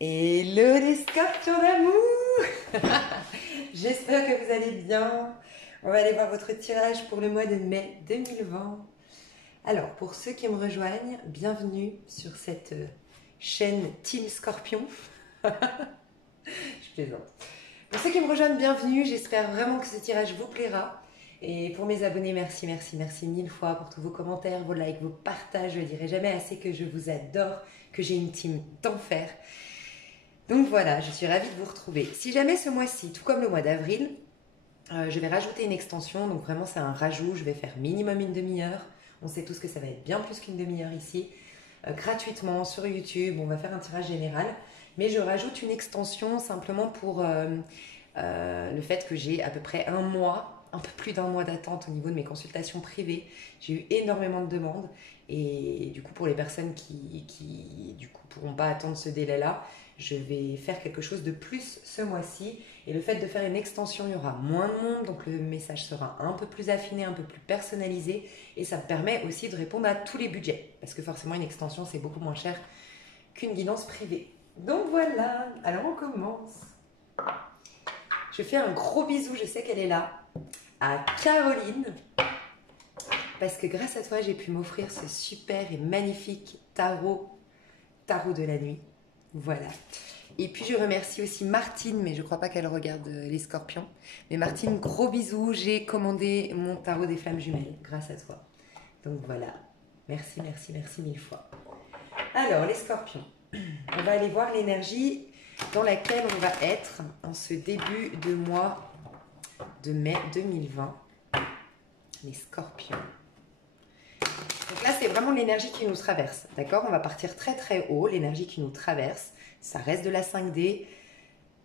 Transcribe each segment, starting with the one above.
Hello les scorpions d'amour. J'espère que vous allez bien. On va aller voir votre tirage pour le mois de mai 2020. Alors, pour ceux qui me rejoignent, bienvenue sur cette chaîne Team Scorpion. Je plaisante. Pour ceux qui me rejoignent, bienvenue. J'espère vraiment que ce tirage vous plaira. Et pour mes abonnés, merci, merci, merci mille fois pour tous vos commentaires, vos likes, vos partages. Je ne dirai jamais assez que je vous adore, que j'ai une team d'enfer. Donc voilà, je suis ravie de vous retrouver. Si jamais ce mois-ci, tout comme le mois d'avril, je vais rajouter une extension. Donc vraiment, c'est un rajout. Je vais faire minimum une demi-heure. On sait tous que ça va être bien plus qu'une demi-heure ici. Gratuitement sur YouTube, on va faire un tirage général. Mais je rajoute une extension simplement pour le fait que j'ai à peu près un mois, un peu plus d'un mois d'attente au niveau de mes consultations privées. J'ai eu énormément de demandes. Et du coup, pour les personnes qui du coup, pourront pas attendre ce délai-là, je vais faire quelque chose de plus ce mois-ci. Et le fait de faire une extension, il y aura moins de monde, donc le message sera un peu plus affiné, un peu plus personnalisé. Et ça me permet aussi de répondre à tous les budgets. Parce que forcément, une extension, c'est beaucoup moins cher qu'une guidance privée. Donc voilà, alors on commence. Je fais un gros bisou, je sais qu'elle est là, à Caroline. Parce que grâce à toi, j'ai pu m'offrir ce super et magnifique tarot de la nuit. Voilà. Et puis je remercie aussi Martine, mais je ne crois pas qu'elle regarde les scorpions. Mais Martine, gros bisous, j'ai commandé mon tarot des flammes jumelles grâce à toi. Donc voilà. Merci, merci, merci mille fois. Alors, les scorpions, on va aller voir l'énergie dans laquelle on va être en ce début de mois de mai 2020. Les scorpions. Donc là, c'est vraiment l'énergie qui nous traverse, d'accord? On va partir très très haut, l'énergie qui nous traverse, ça reste de la 5D.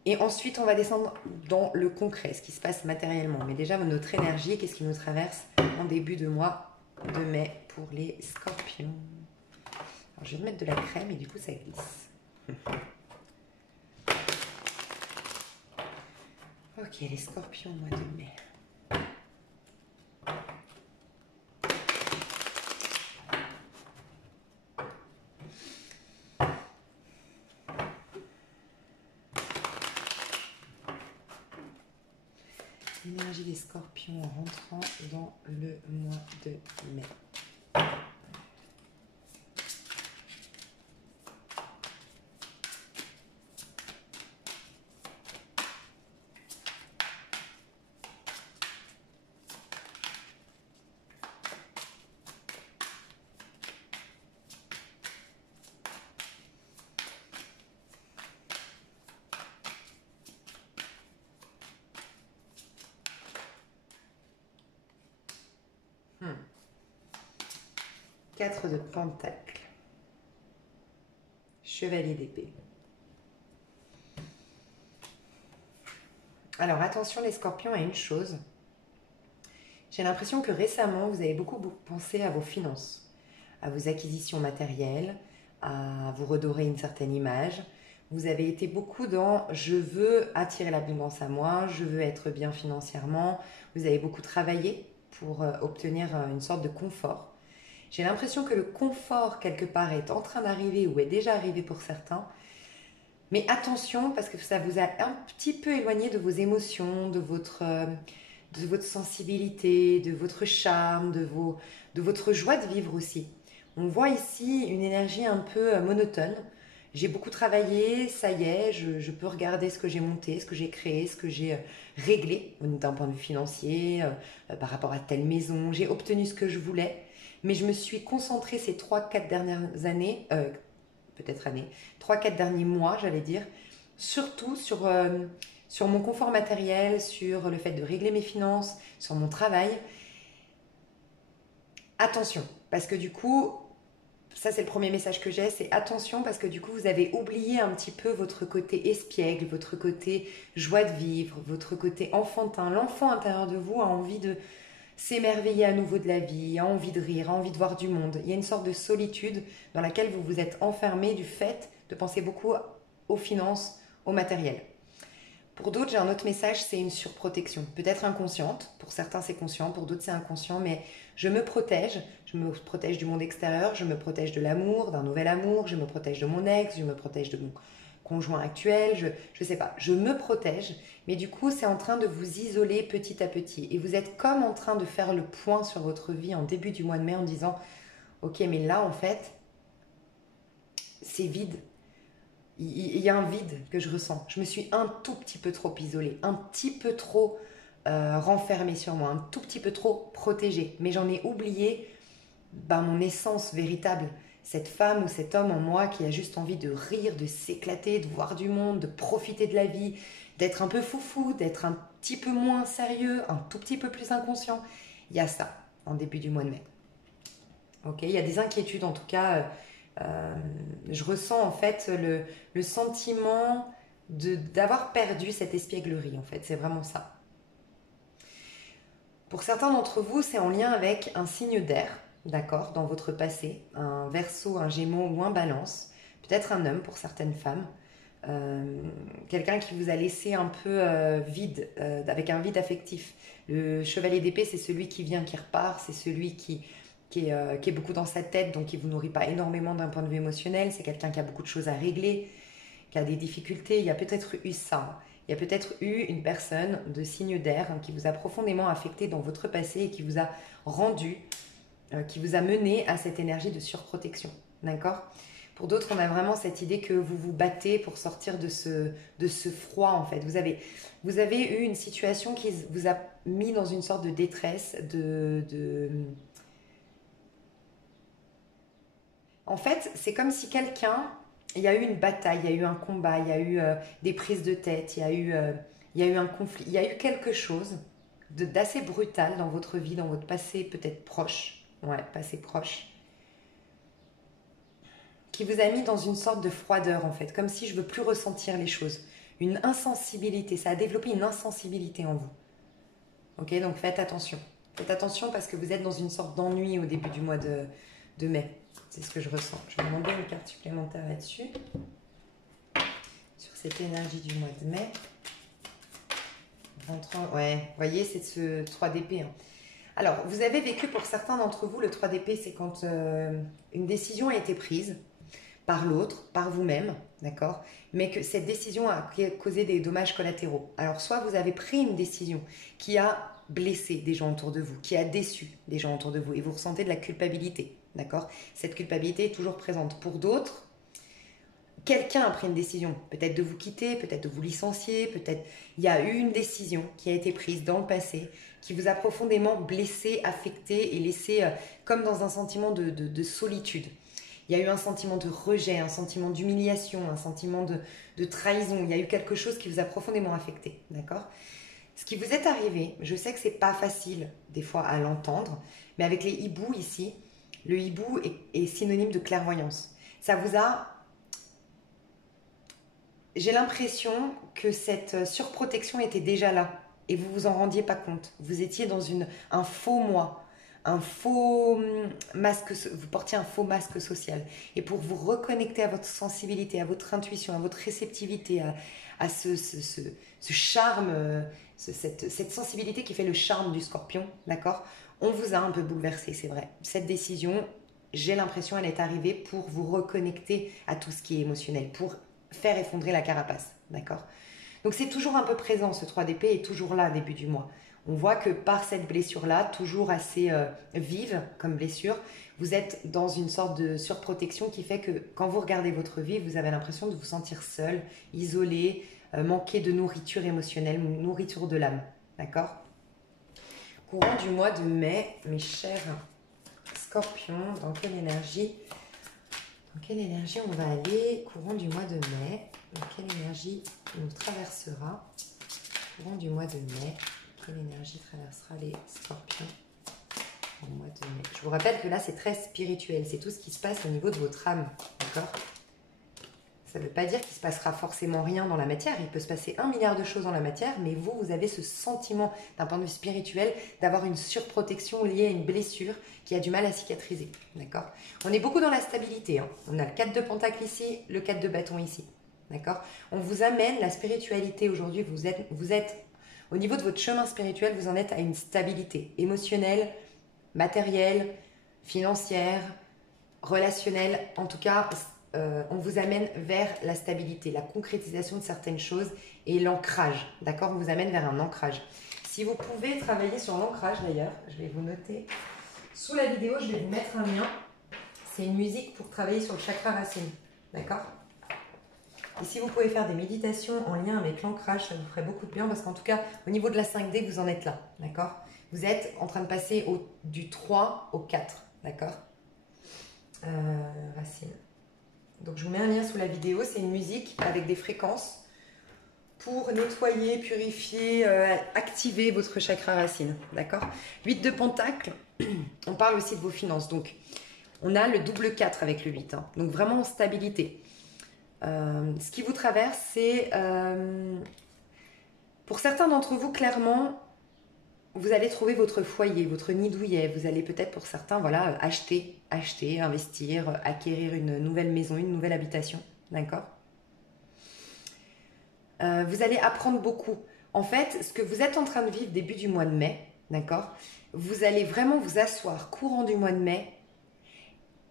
Et ensuite, on va descendre dans le concret, ce qui se passe matériellement. Mais déjà, notre énergie, qu'est-ce qui nous traverse en début de mois de mai pour les scorpions? Alors, je vais mettre de la crème et du coup, ça glisse. Ok, les scorpions, mois de mai. L'énergie des scorpions en rentrant dans le mois de mai. Quatre de pentacles. Chevalier d'épée. Alors attention les scorpions à une chose. J'ai l'impression que récemment vous avez beaucoup pensé à vos finances, à vos acquisitions matérielles, à vous redorer une certaine image. Vous avez été beaucoup dans je veux attirer l'abondance à moi, je veux être bien financièrement. Vous avez beaucoup travaillé pour obtenir une sorte de confort. J'ai l'impression que le confort, quelque part, est en train d'arriver ou est déjà arrivé pour certains. Mais attention, parce que ça vous a un petit peu éloigné de vos émotions, de votre sensibilité, de votre charme, de votre joie de vivre aussi. On voit ici une énergie un peu monotone. J'ai beaucoup travaillé, ça y est, je peux regarder ce que j'ai monté, ce que j'ai créé, ce que j'ai réglé d'un point de vue financier, par rapport à telle maison. J'ai obtenu ce que je voulais. Mais je me suis concentrée ces 3-4 dernières années, peut-être années, 3-4 derniers mois, j'allais dire, surtout sur mon confort matériel, sur le fait de régler mes finances, sur mon travail. Attention, parce que du coup, ça c'est le premier message que j'ai, c'est attention parce que du coup vous avez oublié un petit peu votre côté espiègle, votre côté joie de vivre, votre côté enfantin. L'enfant intérieur de vous a envie de s'émerveiller à nouveau de la vie, a envie de rire, a envie de voir du monde. Il y a une sorte de solitude dans laquelle vous vous êtes enfermé du fait de penser beaucoup aux finances, au matériel. Pour d'autres, j'ai un autre message, c'est une surprotection. Peut-être inconsciente, pour certains c'est conscient, pour d'autres c'est inconscient, mais je me protège du monde extérieur, je me protège de l'amour, d'un nouvel amour, je me protège de mon ex, je me protège de conjoint actuel, je sais pas, je me protège, mais du coup c'est en train de vous isoler petit à petit et vous êtes comme en train de faire le point sur votre vie en début du mois de mai en disant ok mais là en fait c'est vide, il y a un vide que je ressens, je me suis un tout petit peu trop isolée, un petit peu trop renfermée sur moi, un tout petit peu trop protégée, mais j'en ai oublié mon essence véritable, cette femme ou cet homme en moi qui a juste envie de rire, de s'éclater, de voir du monde, de profiter de la vie, d'être un peu foufou, d'être un petit peu moins sérieux, un tout petit peu plus inconscient. Il y a ça en début du mois de mai. Ok, il y a des inquiétudes en tout cas. Je ressens en fait le sentiment d'avoir perdu cette espièglerie en fait, c'est vraiment ça. Pour certains d'entre vous, c'est en lien avec un signe d'air, d'accord, dans votre passé, un Verseau, un Gémeaux ou un Balance, peut-être un homme pour certaines femmes, quelqu'un qui vous a laissé un peu vide, avec un vide affectif. Le chevalier d'épée, c'est celui qui vient, qui repart, c'est celui qui est beaucoup dans sa tête, donc qui ne vous nourrit pas énormément d'un point de vue émotionnel, c'est quelqu'un qui a beaucoup de choses à régler, qui a des difficultés, il y a peut-être eu ça. Il y a peut-être eu une personne de signe d'air qui vous a profondément affecté dans votre passé et qui vous a rendu, qui vous a mené à cette énergie de surprotection. D'accord ? Pour d'autres, on a vraiment cette idée que vous vous battez pour sortir de ce froid en fait. Vous avez eu une situation qui vous a mis dans une sorte de détresse, En fait, c'est comme si il y a eu une bataille, il y a eu un combat, il y a eu des prises de tête, il y a eu un conflit, il y a eu quelque chose d'assez brutal dans votre vie, dans votre passé peut-être proche, ouais, passé proche, qui vous a mis dans une sorte de froideur en fait, comme si je veux plus ressentir les choses, une insensibilité, ça a développé une insensibilité en vous. Ok, donc faites attention. Faites attention parce que vous êtes dans une sorte d'ennui au début du mois de mai. C'est ce que je ressens. Je vais demander une carte supplémentaire là-dessus. Sur cette énergie du mois de mai. Ouais, vous voyez, c'est ce 3 d'épée. Hein. Alors, vous avez vécu pour certains d'entre vous, le 3 d'épée, c'est quand une décision a été prise par l'autre, par vous-même, d'accord ? Mais que cette décision a causé des dommages collatéraux. Alors, soit vous avez pris une décision qui a blessé des gens autour de vous, qui a déçu des gens autour de vous, et vous ressentez de la culpabilité, d'accord ? Cette culpabilité est toujours présente. Pour d'autres, quelqu'un a pris une décision, peut-être de vous quitter, peut-être de vous licencier, peut-être il y a eu une décision qui a été prise dans le passé, qui vous a profondément blessé, affecté et laissé comme dans un sentiment de solitude. Il y a eu un sentiment de rejet, un sentiment d'humiliation, un sentiment de trahison. Il y a eu quelque chose qui vous a profondément affecté, d'accord ? Ce qui vous est arrivé, je sais que c'est pas facile des fois à l'entendre, mais avec les hiboux ici, le hibou est synonyme de clairvoyance. Ça vous a... J'ai l'impression que cette surprotection était déjà là et vous vous en rendiez pas compte. Vous étiez dans un faux moi, un faux masque, vous portiez un faux masque social. Et pour vous reconnecter à votre sensibilité, à votre intuition, à votre réceptivité, à ce charme, cette sensibilité qui fait le charme du scorpion, d'accord ? On vous a un peu bouleversé, c'est vrai. Cette décision, j'ai l'impression elle est arrivée pour vous reconnecter à tout ce qui est émotionnel, pour faire effondrer la carapace, d'accord ? Donc c'est toujours un peu présent, ce 3 d'épée est toujours là début du mois. On voit que par cette blessure-là, toujours assez vive comme blessure, vous êtes dans une sorte de surprotection qui fait que quand vous regardez votre vie, vous avez l'impression de vous sentir seul, isolé, manquer de nourriture émotionnelle, nourriture de l'âme, d'accord ? Courant du mois de mai, mes chers scorpions, dans quelle énergie on va aller? Courant du mois de mai, dans quelle énergie nous traversera? Courant du mois de mai, quelle énergie traversera les scorpions au mois de mai? Je vous rappelle que là, c'est très spirituel. C'est tout ce qui se passe au niveau de votre âme. D'accord? Ça ne veut pas dire qu'il ne se passera forcément rien dans la matière. Il peut se passer 1 milliard de choses dans la matière, mais vous avez ce sentiment, d'un point de vue spirituel, d'avoir une surprotection liée à une blessure qui a du mal à cicatriser. D'accord? On est beaucoup dans la stabilité. Hein. On a le 4 de pentacle ici, le 4 de bâton ici. D'accord? On vous amène la spiritualité aujourd'hui. Vous êtes, au niveau de votre chemin spirituel, vous en êtes à une stabilité émotionnelle, matérielle, financière, relationnelle. En tout cas, on vous amène vers la stabilité, la concrétisation de certaines choses et l'ancrage, d'accord? On vous amène vers un ancrage. Si vous pouvez travailler sur l'ancrage d'ailleurs, je vais vous noter, sous la vidéo, je vais vous mettre un lien. C'est une musique pour travailler sur le chakra racine, d'accord? Et si vous pouvez faire des méditations en lien avec l'ancrage, ça vous ferait beaucoup de bien parce qu'en tout cas, au niveau de la 5D, vous en êtes là, d'accord? Vous êtes en train de passer du 3 au 4, d'accord? Racine. Donc je vous mets un lien sous la vidéo, c'est une musique avec des fréquences pour nettoyer, purifier, activer votre chakra racine, d'accord? 8 de pentacle, on parle aussi de vos finances, donc on a le double 4 avec le 8, hein, donc vraiment en stabilité. Ce qui vous traverse, c'est, pour certains d'entre vous, clairement, vous allez trouver votre foyer, votre nid douillet. Vous allez peut-être, pour certains, voilà, acheter, investir, acquérir une nouvelle maison, une nouvelle habitation, d'accord? Vous allez apprendre beaucoup. En fait, ce que vous êtes en train de vivre début du mois de mai, d'accord? Vous allez vraiment vous asseoir courant du mois de mai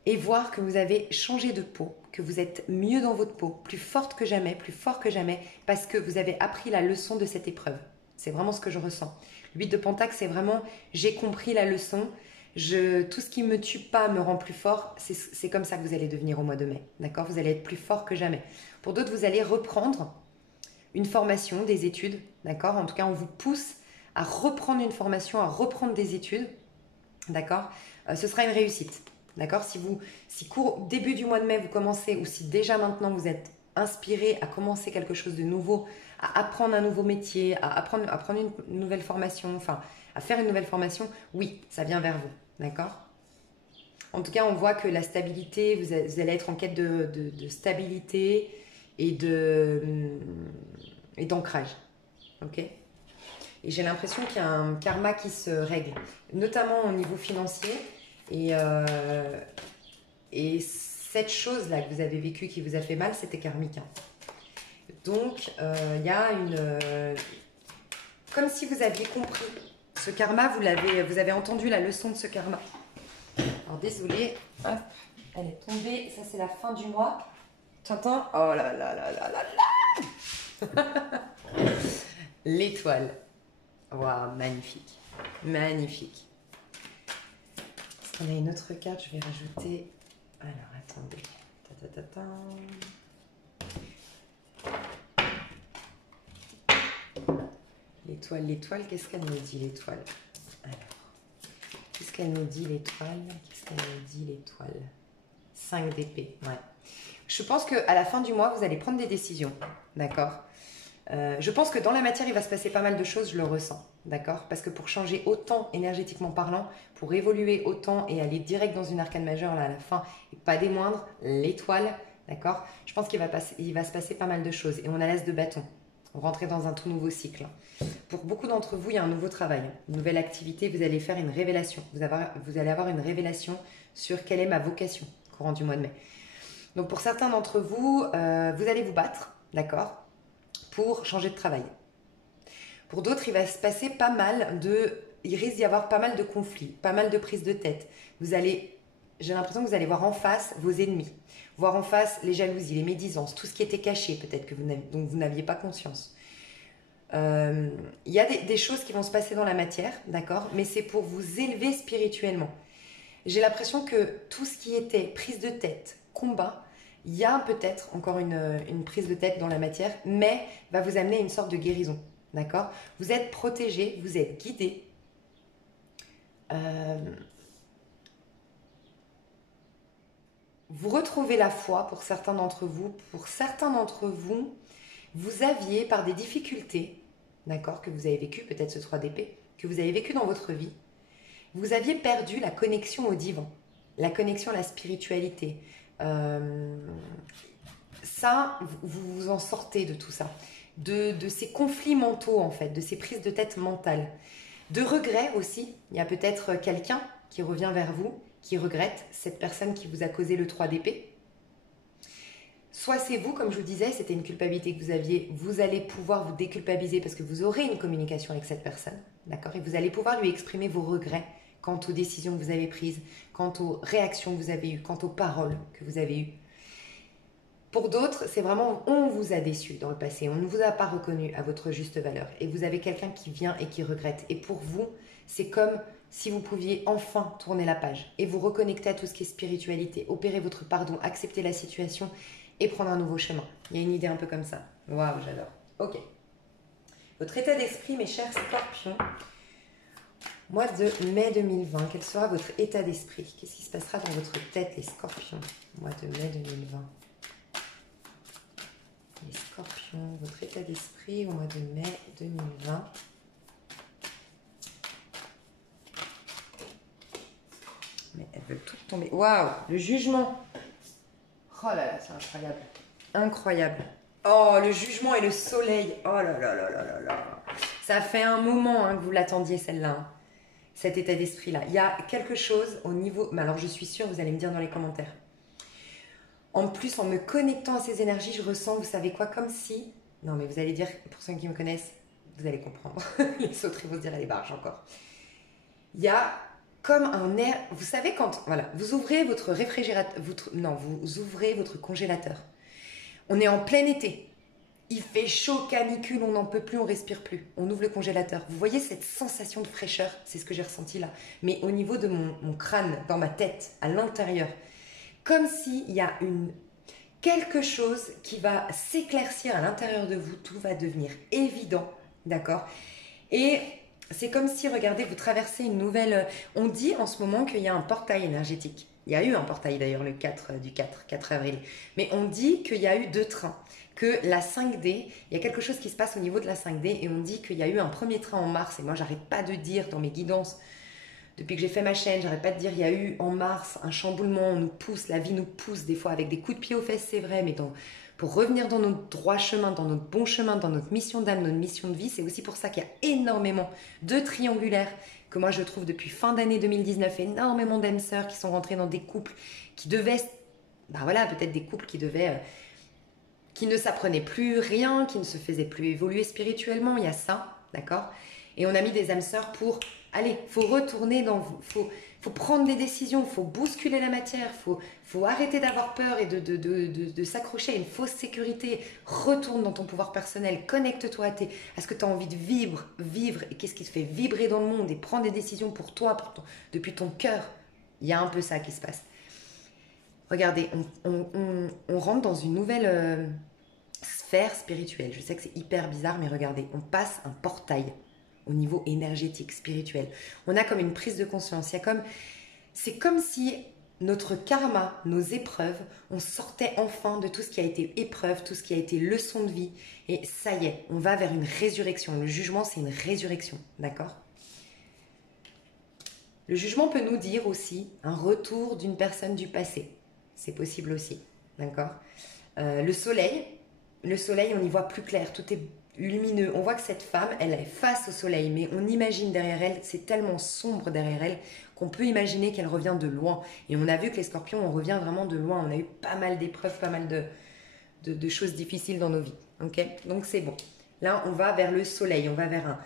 et voir que vous avez changé de peau, que vous êtes mieux dans votre peau, plus forte que jamais, plus fort que jamais, parce que vous avez appris la leçon de cette épreuve. C'est vraiment ce que je ressens. Le 8 de pentacle, c'est vraiment, j'ai compris la leçon, tout ce qui ne me tue pas me rend plus fort, c'est comme ça que vous allez devenir au mois de mai, d'accord? Vous allez être plus fort que jamais. Pour d'autres, vous allez reprendre une formation, des études, d'accord? En tout cas, on vous pousse à reprendre une formation, à reprendre des études, d'accord? Ce sera une réussite. D'accord? Si début du mois de mai, vous commencez, ou si déjà maintenant vous êtes inspiré à commencer quelque chose de nouveau, à apprendre un nouveau métier, à apprendre une nouvelle formation, enfin, à faire une nouvelle formation, oui, ça vient vers vous. D'accord? En tout cas, on voit que la stabilité, vous allez être en quête de stabilité et d'ancrage. Ok? Et j'ai l'impression qu'il y a un karma qui se règle, notamment au niveau financier. Et cette chose-là que vous avez vécue qui vous a fait mal, c'était karmique. Hein. Donc, il y a comme si vous aviez compris ce karma, vous avez entendu la leçon de ce karma. Alors, désolée, hop, elle est tombée. Ça, c'est la fin du mois. T'entends? Oh là là là là là là. L'étoile. Waouh, magnifique. Magnifique. On a une autre carte, je vais rajouter. Alors, attendez. L'étoile, qu'est-ce qu'elle nous dit, l'étoile? Alors, qu'est-ce qu'elle nous dit, l'étoile? 5 d'épée, ouais. Je pense qu'à la fin du mois, vous allez prendre des décisions, d'accord? Je pense que dans la matière, il va se passer pas mal de choses, je le ressens, d'accord? Parce que pour changer autant énergétiquement parlant, pour évoluer autant et aller direct dans une arcane majeure là, à la fin, et pas des moindres, l'étoile, d'accord? Je pense qu'il va se passer pas mal de choses. Et on a l'as de bâton. On rentre dans un tout nouveau cycle. Pour beaucoup d'entre vous, il y a un nouveau travail, une nouvelle activité. Vous allez faire une révélation. Vous allez avoir une révélation sur quelle est ma vocation courant du mois de mai. Donc pour certains d'entre vous, vous allez vous battre, d'accord, pour changer de travail. Pour d'autres, il va se passer il risque d'y avoir pas mal de conflits, pas mal de prises de tête. J'ai l'impression que vous allez voir en face vos ennemis, voir en face les jalousies, les médisances, tout ce qui était caché peut-être dont vous n'aviez pas conscience. Il y a des choses qui vont se passer dans la matière, d'accord, mais c'est pour vous élever spirituellement. J'ai l'impression que tout ce qui était prise de tête, combat, il y a peut-être encore une prise de tête dans la matière, mais va vous amener à une sorte de guérison, d'accord? Vous êtes protégé, vous êtes guidé. Vous retrouvez la foi pour certains d'entre vous. Pour certains d'entre vous, vous aviez par des difficultés, d'accord, que vous avez vécu, peut-être ce 3 d'épée, que vous avez vécu dans votre vie, vous aviez perdu la connexion au divin, la connexion à la spiritualité. Ça, vous vous en sortez de tout ça, de ces conflits mentaux en fait, de ces prises de tête mentales, de regrets aussi. Il y a peut-être quelqu'un qui revient vers vous, qui regrette cette personne qui vous a causé le 3 d'épée. Soit c'est vous, comme je vous disais, c'était une culpabilité que vous aviez, vous allez pouvoir vous déculpabiliser parce que vous aurez une communication avec cette personne, d'accord, et vous allez pouvoir lui exprimer vos regrets quant aux décisions que vous avez prises, quant aux réactions que vous avez eues, quant aux paroles que vous avez eues. Pour d'autres, c'est vraiment on vous a déçu dans le passé, on ne vous a pas reconnu à votre juste valeur et vous avez quelqu'un qui vient et qui regrette. Et pour vous, c'est comme si vous pouviez enfin tourner la page et vous reconnecter à tout ce qui est spiritualité, opérer votre pardon, accepter la situation et prendre un nouveau chemin. Il y a une idée un peu comme ça. Waouh, j'adore. Ok. Votre état d'esprit, mes chers scorpions, mois de mai 2020, quel sera votre état d'esprit? Qu'est-ce qui se passera dans votre tête, les scorpions? Mois de mai 2020. Les scorpions, votre état d'esprit au mois de mai 2020. Mais elles veulent toutes tomber. Waouh, le jugement. Oh là là, c'est incroyable. Incroyable. Oh, le jugement et le soleil. Oh là là là là là là. Ça fait un moment que vous l'attendiez celle-là. Cet état d'esprit-là. Il y a quelque chose au niveau... Mais alors je suis sûre, vous allez me dire dans les commentaires. En plus, en me connectant à ces énergies, je ressens, vous savez quoi, comme si... Non, mais vous allez dire, pour ceux qui me connaissent, vous allez comprendre. Les autres, ils vont se dire, elle est barge encore. Il y a comme un air... Vous savez quand... Voilà, vous ouvrez votre réfrigérateur... Non, vous ouvrez votre congélateur. On est en plein été. Il fait chaud, canicule, on n'en peut plus, on respire plus. On ouvre le congélateur. Vous voyez cette sensation de fraîcheur? C'est ce que j'ai ressenti là. Mais au niveau de mon crâne, dans ma tête, à l'intérieur. Comme s'il y a quelque chose qui va s'éclaircir à l'intérieur de vous, tout va devenir évident, d'accord? Et c'est comme si, regardez, vous traversez une nouvelle... On dit en ce moment qu'il y a un portail énergétique. Il y a eu un portail d'ailleurs le 4 avril. Mais on dit qu'il y a eu 2 trains, que la 5D, il y a quelque chose qui se passe au niveau de la 5D et on dit qu'il y a eu un premier train en mars. Et moi, j'arrête pas de dire dans mes guidances, depuis que j'ai fait ma chaîne, j'arrête pas de dire, il y a eu en mars un chamboulement, on nous pousse, la vie nous pousse des fois avec des coups de pied aux fesses, c'est vrai, mais pour revenir dans notre droit chemin, dans notre bon chemin, dans notre mission d'âme, notre mission de vie, c'est aussi pour ça qu'il y a énormément de triangulaires que moi je trouve depuis fin d'année 2019, énormément d'âmes sœurs qui sont rentrées dans des couples qui devaient, peut-être des couples qui ne s'apprenaient plus rien, qui ne se faisaient plus évoluer spirituellement, il y a ça, d'accord? Et on a mis des âmes sœurs pour... Allez, il faut retourner dans vous, faut prendre des décisions, il faut bousculer la matière, faut arrêter d'avoir peur et de s'accrocher à une fausse sécurité. Retourne dans ton pouvoir personnel, connecte-toi à ce que tu as envie de vivre, et qu'est-ce qui te fait vibrer dans le monde et prendre des décisions pour toi, depuis ton cœur. Il y a un peu ça qui se passe. Regardez, on rentre dans une nouvelle sphère spirituelle. Je sais que c'est hyper bizarre, mais regardez, on passe un portail au niveau énergétique, spirituel. On a comme une prise de conscience. C'est comme si notre karma, nos épreuves, on sortait enfin de tout ce qui a été épreuve, tout ce qui a été leçon de vie. Et ça y est, on va vers une résurrection. Le jugement, c'est une résurrection, d'accord? Le jugement peut nous dire aussi un retour d'une personne du passé. C'est possible aussi, d'accord? Le soleil, on y voit plus clair, tout est lumineux. On voit que cette femme, elle est face au soleil, mais on imagine derrière elle, c'est tellement sombre derrière elle qu'on peut imaginer qu'elle revient de loin. Et on a vu que les scorpions, on revient vraiment de loin. On a eu pas mal d'épreuves, pas mal de choses difficiles dans nos vies. Ok? Donc c'est bon. Là, on va vers le soleil, on va vers un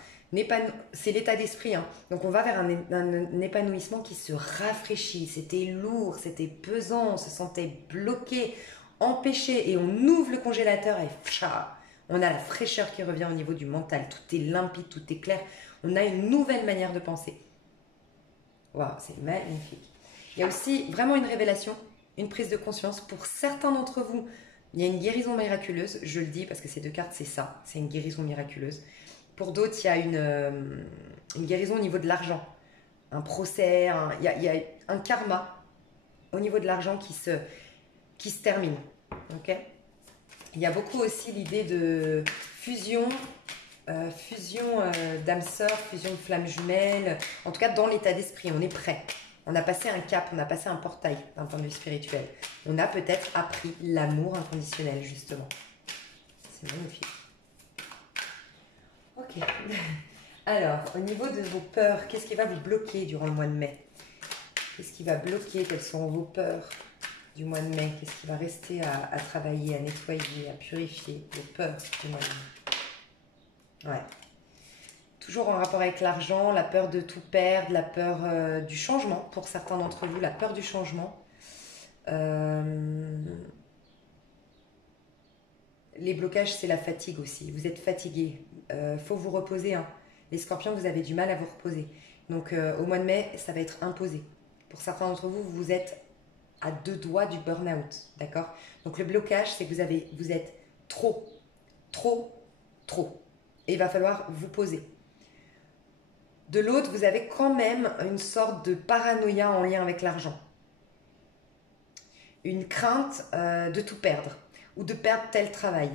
c'est l'état d'esprit. Donc on va vers un épanouissement qui se rafraîchit. C'était lourd, c'était pesant, on se sentait bloqué, empêché. Et on ouvre le congélateur et on a la fraîcheur qui revient au niveau du mental. Tout est limpide, tout est clair. On a une nouvelle manière de penser. Waouh, c'est magnifique. Il y a aussi vraiment une révélation, une prise de conscience. Pour certains d'entre vous, il y a une guérison miraculeuse. Je le dis parce que ces 2 cartes, c'est ça. C'est une guérison miraculeuse. Pour d'autres, il y a une guérison au niveau de l'argent. Un procès, il y a un karma au niveau de l'argent qui se termine. Ok ? Il y a beaucoup aussi l'idée de fusion d'âmes sœurs, fusion de flammes jumelles. En tout cas, dans l'état d'esprit, on est prêt. On a passé un cap, on a passé un portail d'un point de vue spirituel. On a peut-être appris l'amour inconditionnel, justement. C'est magnifique. Ok. Alors, au niveau de vos peurs, qu'est-ce qui va vous bloquer durant le mois de mai? Qu'est-ce qui va bloquer? Quelles sont vos peurs du mois de mai? Qu'est-ce qui va rester à travailler, à nettoyer, à purifier? Vos peurs du mois de mai. Ouais. Toujours en rapport avec l'argent, la peur de tout perdre, la peur du changement. Pour certains d'entre vous, la peur du changement. Les blocages, c'est la fatigue aussi. Vous êtes fatigué. Faut vous reposer, hein. Les scorpions, vous avez du mal à vous reposer. Donc, au mois de mai, ça va être imposé. Pour certains d'entre vous, vous êtes à 2 doigts du burn-out. D'accord? Donc, le blocage, c'est que vous êtes trop. Et il va falloir vous poser. De l'autre, vous avez quand même une sorte de paranoïa en lien avec l'argent. Une crainte de tout perdre ou de perdre tel travail.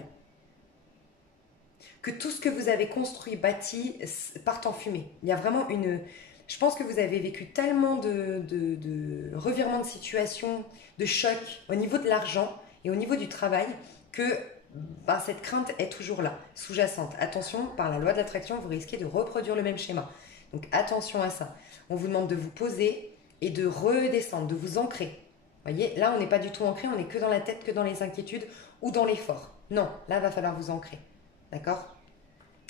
Que tout ce que vous avez construit, bâti, parte en fumée. Il y a vraiment une... Je pense que vous avez vécu tellement de revirements de situation, de choc au niveau de l'argent et au niveau du travail que cette crainte est toujours là, sous-jacente. Attention, par la loi de l'attraction, vous risquez de reproduire le même schéma. Donc attention à ça. On vous demande de vous poser et de redescendre, de vous ancrer. Vous voyez, là, on n'est pas du tout ancré, on n'est que dans la tête, que dans les inquiétudes ou dans l'effort. Non, là, il va falloir vous ancrer. D'accord?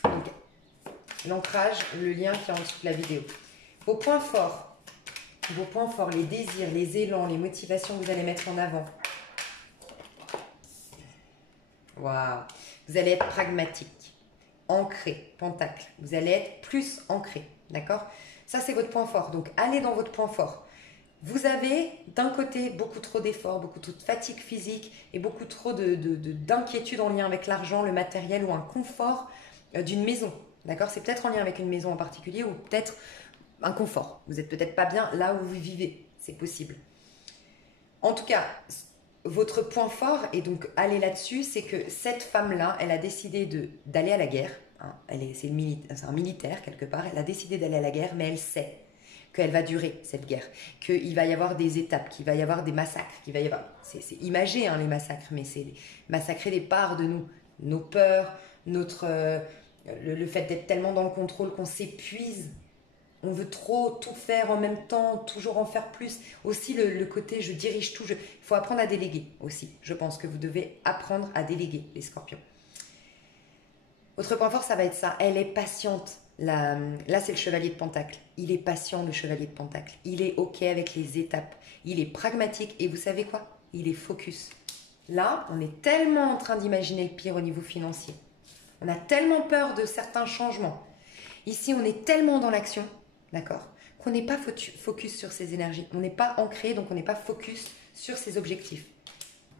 Donc, l'ancrage, le lien qui est en dessous de la vidéo. Vos points forts, les désirs, les élans, les motivations que vous allez mettre en avant. Waouh! Vous allez être pragmatique, ancré, pentacle. Vous allez être plus ancré, d'accord? Ça, c'est votre point fort. Donc, allez dans votre point fort. Vous avez d'un côté beaucoup trop d'efforts, beaucoup trop de fatigue physique et beaucoup trop d'inquiétude en lien avec l'argent, le matériel ou un confort d'une maison. D'accord? C'est peut-être en lien avec une maison en particulier ou peut-être un confort. Vous n'êtes peut-être pas bien là où vous vivez. C'est possible. En tout cas, votre point fort, et donc allez là-dessus, c'est que cette femme-là, elle a décidé d'aller à la guerre. Hein, c'est un militaire quelque part. Elle a décidé d'aller à la guerre, mais elle sait qu'elle va durer, cette guerre, qu'il va y avoir des étapes, qu'il va y avoir des massacres, qu'il va y avoir... C'est imagé, hein, les massacres, mais c'est massacrer des parts de nous, nos peurs, le fait d'être tellement dans le contrôle qu'on s'épuise. On veut trop tout faire en même temps, toujours en faire plus. Aussi, le côté je dirige tout. Il faut apprendre à déléguer aussi. Je pense que vous devez apprendre à déléguer, les scorpions. Autre point fort, ça va être ça. Elle est patiente. Là, c'est le chevalier de Pentacle. Il est patient, le chevalier de Pentacle. Il est OK avec les étapes. Il est pragmatique. Et vous savez quoi? Il est focus. Là, on est tellement en train d'imaginer le pire au niveau financier. On a tellement peur de certains changements. Ici, on est tellement dans l'action, d'accord, qu'on n'est pas focus sur ses énergies. On n'est pas ancré, donc on n'est pas focus sur ses objectifs.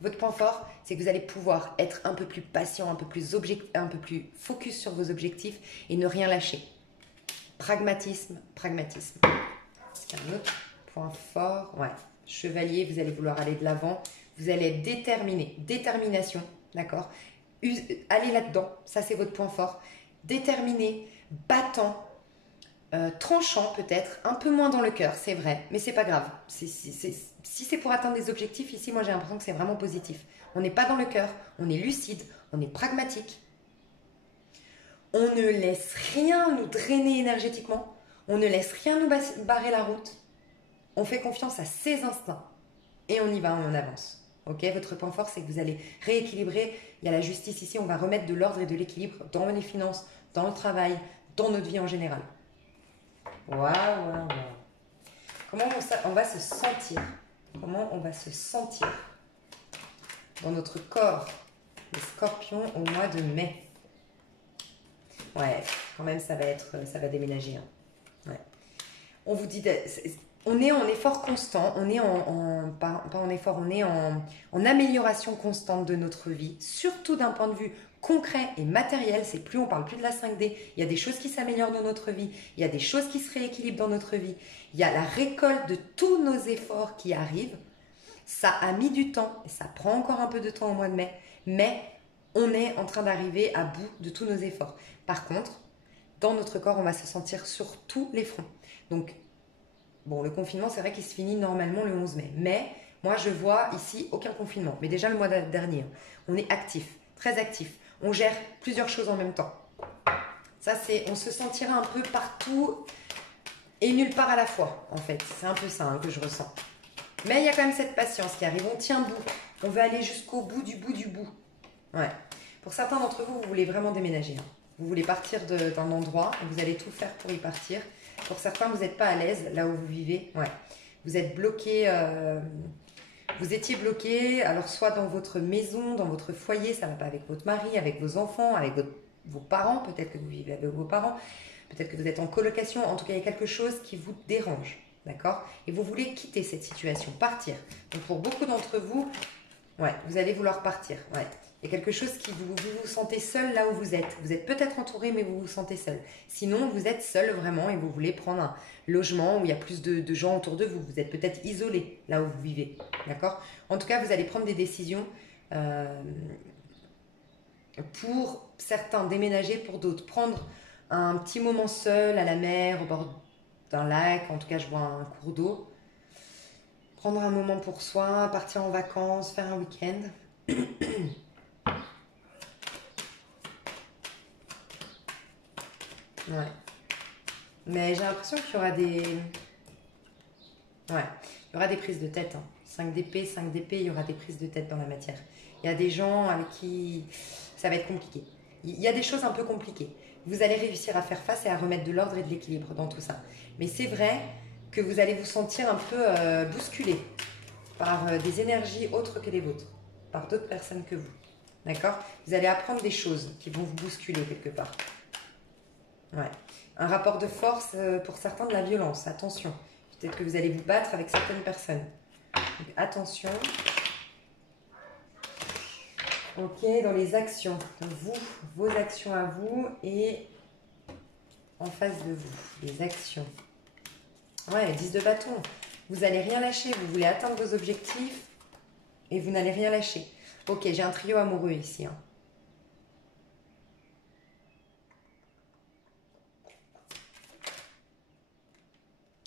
Votre point fort, c'est que vous allez pouvoir être un peu plus patient, un peu plus focus sur vos objectifs et ne rien lâcher. Pragmatisme. Est-ce qu'il y a un autre point fort? Ouais. Chevalier, vous allez vouloir aller de l'avant. Vous allez être déterminé. Détermination, d'accord? Allez là-dedans. Ça, c'est votre point fort. Déterminé, battant, tranchant peut-être, un peu moins dans le cœur, c'est vrai, mais c'est pas grave. Si c'est pour atteindre des objectifs, ici, moi j'ai l'impression que c'est vraiment positif. On n'est pas dans le cœur, on est lucide, on est pragmatique. On ne laisse rien nous drainer énergétiquement, on ne laisse rien nous barrer la route. On fait confiance à ses instincts et on y va, on avance. Ok, votre point fort, c'est que vous allez rééquilibrer. Il y a la justice ici, on va remettre de l'ordre et de l'équilibre dans les finances, dans le travail, dans notre vie en général. Waouh. Comment on va se sentir? Comment on va se sentir dans notre corps, les scorpions, au mois de mai? Ouais, quand même, ça va déménager. Hein. Ouais. On vous dit, on est en effort constant, on est pas en effort, on est en amélioration constante de notre vie, surtout d'un point de vue concret et matériel. C'est plus, on parle plus de la 5D. Il y a des choses qui s'améliorent dans notre vie, il y a des choses qui se rééquilibrent dans notre vie. Il y a la récolte de tous nos efforts qui arrivent. Ça a mis du temps et ça prend encore un peu de temps au mois de mai, mais on est en train d'arriver à bout de tous nos efforts. Par contre, dans notre corps, on va se sentir sur tous les fronts. Donc, bon, le confinement, c'est vrai qu'il se finit normalement le 11 mai. Mais moi, je vois ici aucun confinement. Mais déjà le mois dernier, on est actif, très actif. On gère plusieurs choses en même temps. Ça, on se sentira un peu partout et nulle part à la fois, en fait. C'est un peu ça hein, que je ressens. Mais il y a quand même cette patience qui arrive. On tient bout. On veut aller jusqu'au bout du bout du bout. Ouais. Pour certains d'entre vous, vous voulez vraiment déménager. Hein. Vous voulez partir d'un endroit. Vous allez tout faire pour y partir. Pour certains, vous n'êtes pas à l'aise là où vous vivez. Ouais. Vous êtes bloqué. Vous étiez bloqué, alors soit dans votre maison, dans votre foyer, ça ne va pas avec votre mari, avec vos enfants, avec vos parents, peut-être que vous vivez avec vos parents, peut-être que vous êtes en colocation, en tout cas il y a quelque chose qui vous dérange, d'accord? Et vous voulez quitter cette situation, partir. Donc pour beaucoup d'entre vous, ouais, vous allez vouloir partir, ouais. Il y a quelque chose qui vous vous sentez seul là où vous êtes. Vous êtes peut-être entouré, mais vous vous sentez seul. Sinon, vous êtes seul vraiment et vous voulez prendre un logement où il y a plus de gens autour de vous. Vous êtes peut-être isolé là où vous vivez. D'accord? En tout cas, vous allez prendre des décisions pour certains déménager, pour d'autres prendre un petit moment seul à la mer, au bord d'un lac. En tout cas, je vois un cours d'eau. Prendre un moment pour soi, partir en vacances, faire un week-end. Ouais. Mais j'ai l'impression qu'il y aura des... Ouais, il y aura des prises de tête. 5 d'épée, 5 d'épée, il y aura des prises de tête dans la matière. Il y a des gens avec qui ça va être compliqué. Il y a des choses un peu compliquées. Vous allez réussir à faire face et à remettre de l'ordre et de l'équilibre dans tout ça. Mais c'est vrai que vous allez vous sentir un peu bousculé par des énergies autres que les vôtres, par d'autres personnes que vous. D'accord? Vous allez apprendre des choses qui vont vous bousculer quelque part. Ouais. Un rapport de force, pour certains, de la violence. Attention. Peut-être que vous allez vous battre avec certaines personnes. Donc, attention. Ok, dans les actions. Vous, vos actions à vous et en face de vous. Les actions. Ouais, 10 de bâton. Vous n'allez rien lâcher. Vous voulez atteindre vos objectifs et vous n'allez rien lâcher. Ok, j'ai un trio amoureux ici.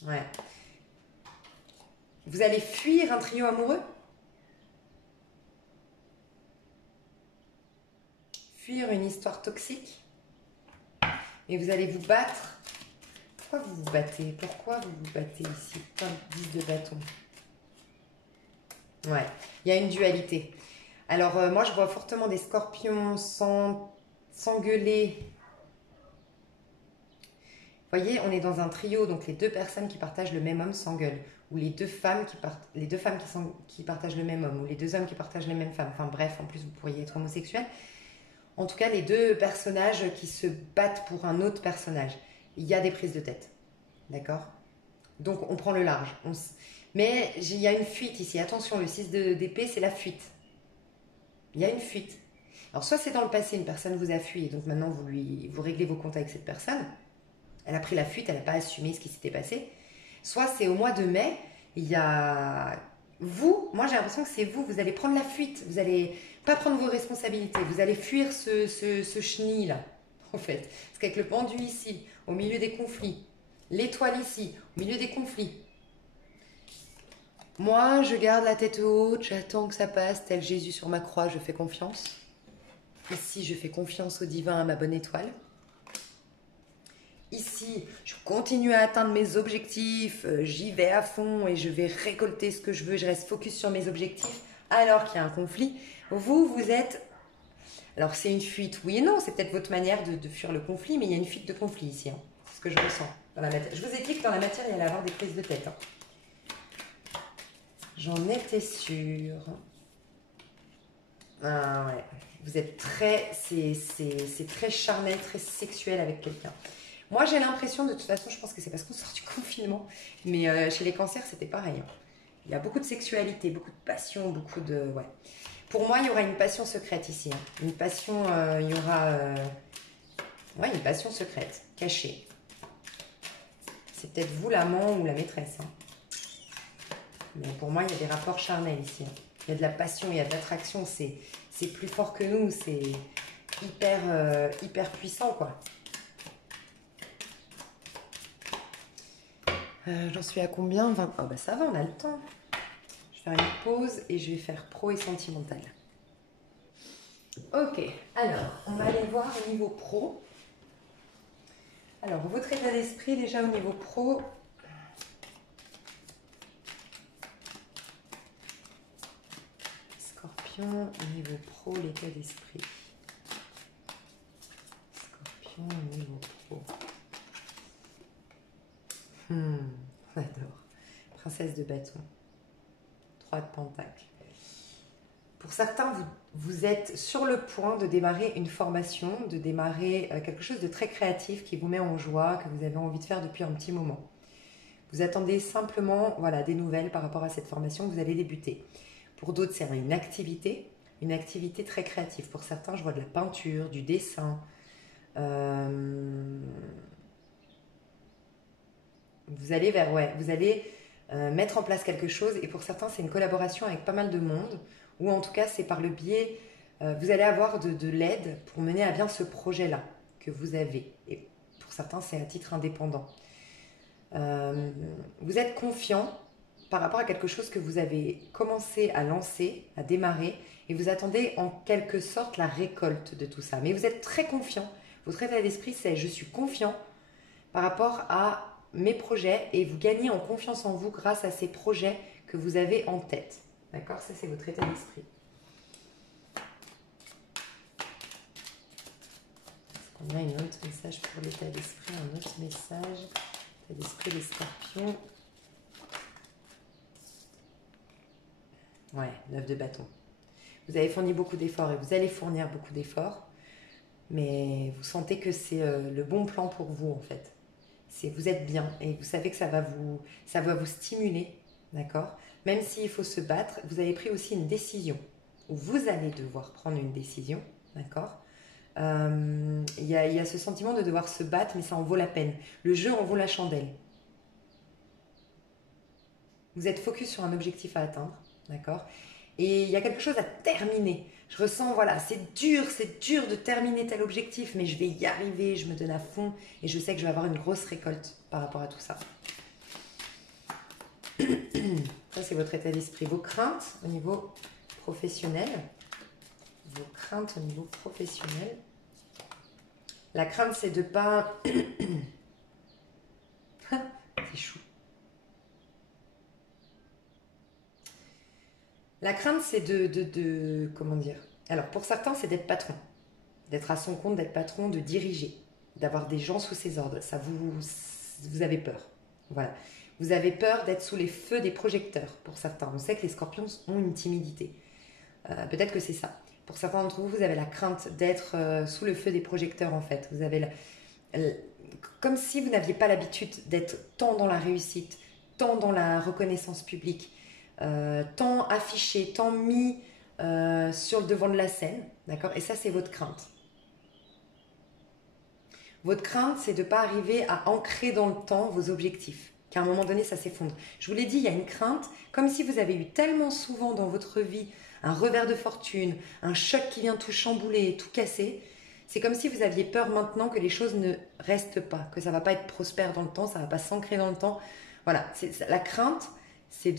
Ouais. Vous allez fuir un trio amoureux? Fuir une histoire toxique? Et vous allez vous battre? Pourquoi vous vous battez? Pourquoi vous vous battez ici? 10 de bâton. Ouais, il y a une dualité. Alors, moi, je vois fortement des scorpions s'engueuler. Vous voyez, on est dans un trio, donc les deux personnes qui partagent le même homme s'engueulent. Ou les deux femmes qui partagent le même homme. Ou les deux hommes qui partagent les mêmes femmes. Enfin bref, en plus, vous pourriez être homosexuel. En tout cas, les deux personnages qui se battent pour un autre personnage. Il y a des prises de tête. D'accord? Donc, on prend le large. Mais il y a une fuite ici. Attention, le 6 d'épée, c'est la fuite. Il y a une fuite. Alors, soit c'est dans le passé, une personne vous a fui, et donc maintenant vous réglez vos comptes avec cette personne. Elle a pris la fuite, elle n'a pas assumé ce qui s'était passé. Soit c'est au mois de mai, il y a vous, moi j'ai l'impression que c'est vous, vous allez prendre la fuite, vous allez pas prendre vos responsabilités, vous allez fuir ce chenil là, en fait. Parce qu'avec le pendu ici, au milieu des conflits, l'étoile ici, au milieu des conflits, moi je garde la tête haute, j'attends que ça passe, tel Jésus sur ma croix, je fais confiance. Ici, je fais confiance au divin, à ma bonne étoile. Ici, je continue à atteindre mes objectifs, j'y vais à fond et je vais récolter ce que je veux, je reste focus sur mes objectifs alors qu'il y a un conflit. Vous êtes... Alors c'est une fuite, oui et non, c'est peut-être votre manière de fuir le conflit, mais il y a une fuite de conflit ici. C'est ce que je ressens dans la matière. Je vous ai dit que dans la matière, il y allait avoir des prises de tête. J'en étais sûre. Ah ouais, vous êtes très... C'est très charnel, très sexuel avec quelqu'un. Moi, j'ai l'impression, de toute façon, je pense que c'est parce qu'on sort du confinement, mais chez les cancers, c'était pareil. Il y a beaucoup de sexualité, beaucoup de passion, beaucoup de... Ouais. Pour moi, il y aura une passion secrète ici. Une passion, il y aura... Ouais, une passion secrète, cachée. C'est peut-être vous l'amant ou la maîtresse. Mais pour moi, il y a des rapports charnels ici. Il y a de la passion, il y a de l'attraction. C'est plus fort que nous, c'est hyper puissant, quoi. J'en suis à combien? 20. Oh bah ça va, on a le temps. Je vais faire une pause et je vais faire pro et sentimental. Ok, alors, on va aller voir au niveau pro. Alors, votre état d'esprit déjà au niveau pro. Scorpion, au niveau pro, l'état d'esprit. Scorpion, au niveau pro. On adore. Princesse de bâton. 3 de Pentacle. Pour certains, vous êtes sur le point de démarrer une formation, de démarrer quelque chose de très créatif qui vous met en joie, que vous avez envie de faire depuis un petit moment. Vous attendez simplement des nouvelles par rapport à cette formation que vous allez débuter. Pour d'autres, c'est une activité très créative. Pour certains, je vois de la peinture, du dessin. Vous allez mettre en place quelque chose, et pour certains, c'est une collaboration avec pas mal de monde, ou en tout cas, c'est par le biais, vous allez avoir de l'aide pour mener à bien ce projet-là que vous avez. Et pour certains, c'est à titre indépendant. Vous êtes confiant par rapport à quelque chose que vous avez commencé à lancer, à démarrer, et vous attendez en quelque sorte la récolte de tout ça. Mais vous êtes très confiant. Votre état d'esprit, c'est « je suis confiant » par rapport à mes projets, et vous gagnez en confiance en vous grâce à ces projets que vous avez en tête. D'accord? Ça, c'est votre état d'esprit. Est-ce qu'on a un autre message pour l'état d'esprit? Un autre message? L'état d'esprit des scorpions. Ouais, 9 de bâton. Vous avez fourni beaucoup d'efforts et vous allez fournir beaucoup d'efforts, mais vous sentez que c'est le bon plan pour vous en fait. Vous êtes bien et vous savez que ça va vous stimuler, d'accord? Même s'il faut se battre, vous avez pris aussi une décision, ou vous allez devoir prendre une décision, d'accord? Il y a ce sentiment de devoir se battre, mais ça en vaut la peine. Le jeu en vaut la chandelle. Vous êtes focus sur un objectif à atteindre, d'accord? Et il y a quelque chose à terminer. Je ressens, c'est dur de terminer tel objectif, mais je vais y arriver, je me donne à fond et je sais que je vais avoir une grosse récolte par rapport à tout ça. Ça, c'est votre état d'esprit. Vos craintes au niveau professionnel. Vos craintes au niveau professionnel. La crainte, c'est de pas... C'est chou. La crainte, c'est comment dire? Alors, pour certains, c'est d'être patron. D'être à son compte, d'être patron, de diriger. D'avoir des gens sous ses ordres. Ça, vous avez peur. Voilà. Vous avez peur d'être sous les feux des projecteurs, pour certains. On sait que les scorpions ont une timidité. Peut-être que c'est ça. Pour certains d'entre vous, vous avez la crainte d'être sous le feu des projecteurs, en fait. Vous avez comme si vous n'aviez pas l'habitude d'être tant dans la réussite, tant dans la reconnaissance publique, tant affiché, tant mis sur le devant de la scène, d'accord? Et ça, c'est votre crainte. Votre crainte, c'est de ne pas arriver à ancrer dans le temps vos objectifs, qu'à un moment donné, ça s'effondre. Je vous l'ai dit, il y a une crainte, comme si vous avez eu tellement souvent dans votre vie un revers de fortune, un choc qui vient tout chambouler, tout casser. C'est comme si vous aviez peur maintenant que les choses ne restent pas, que ça ne va pas être prospère dans le temps, ça ne va pas s'ancrer dans le temps. Voilà, la crainte, c'est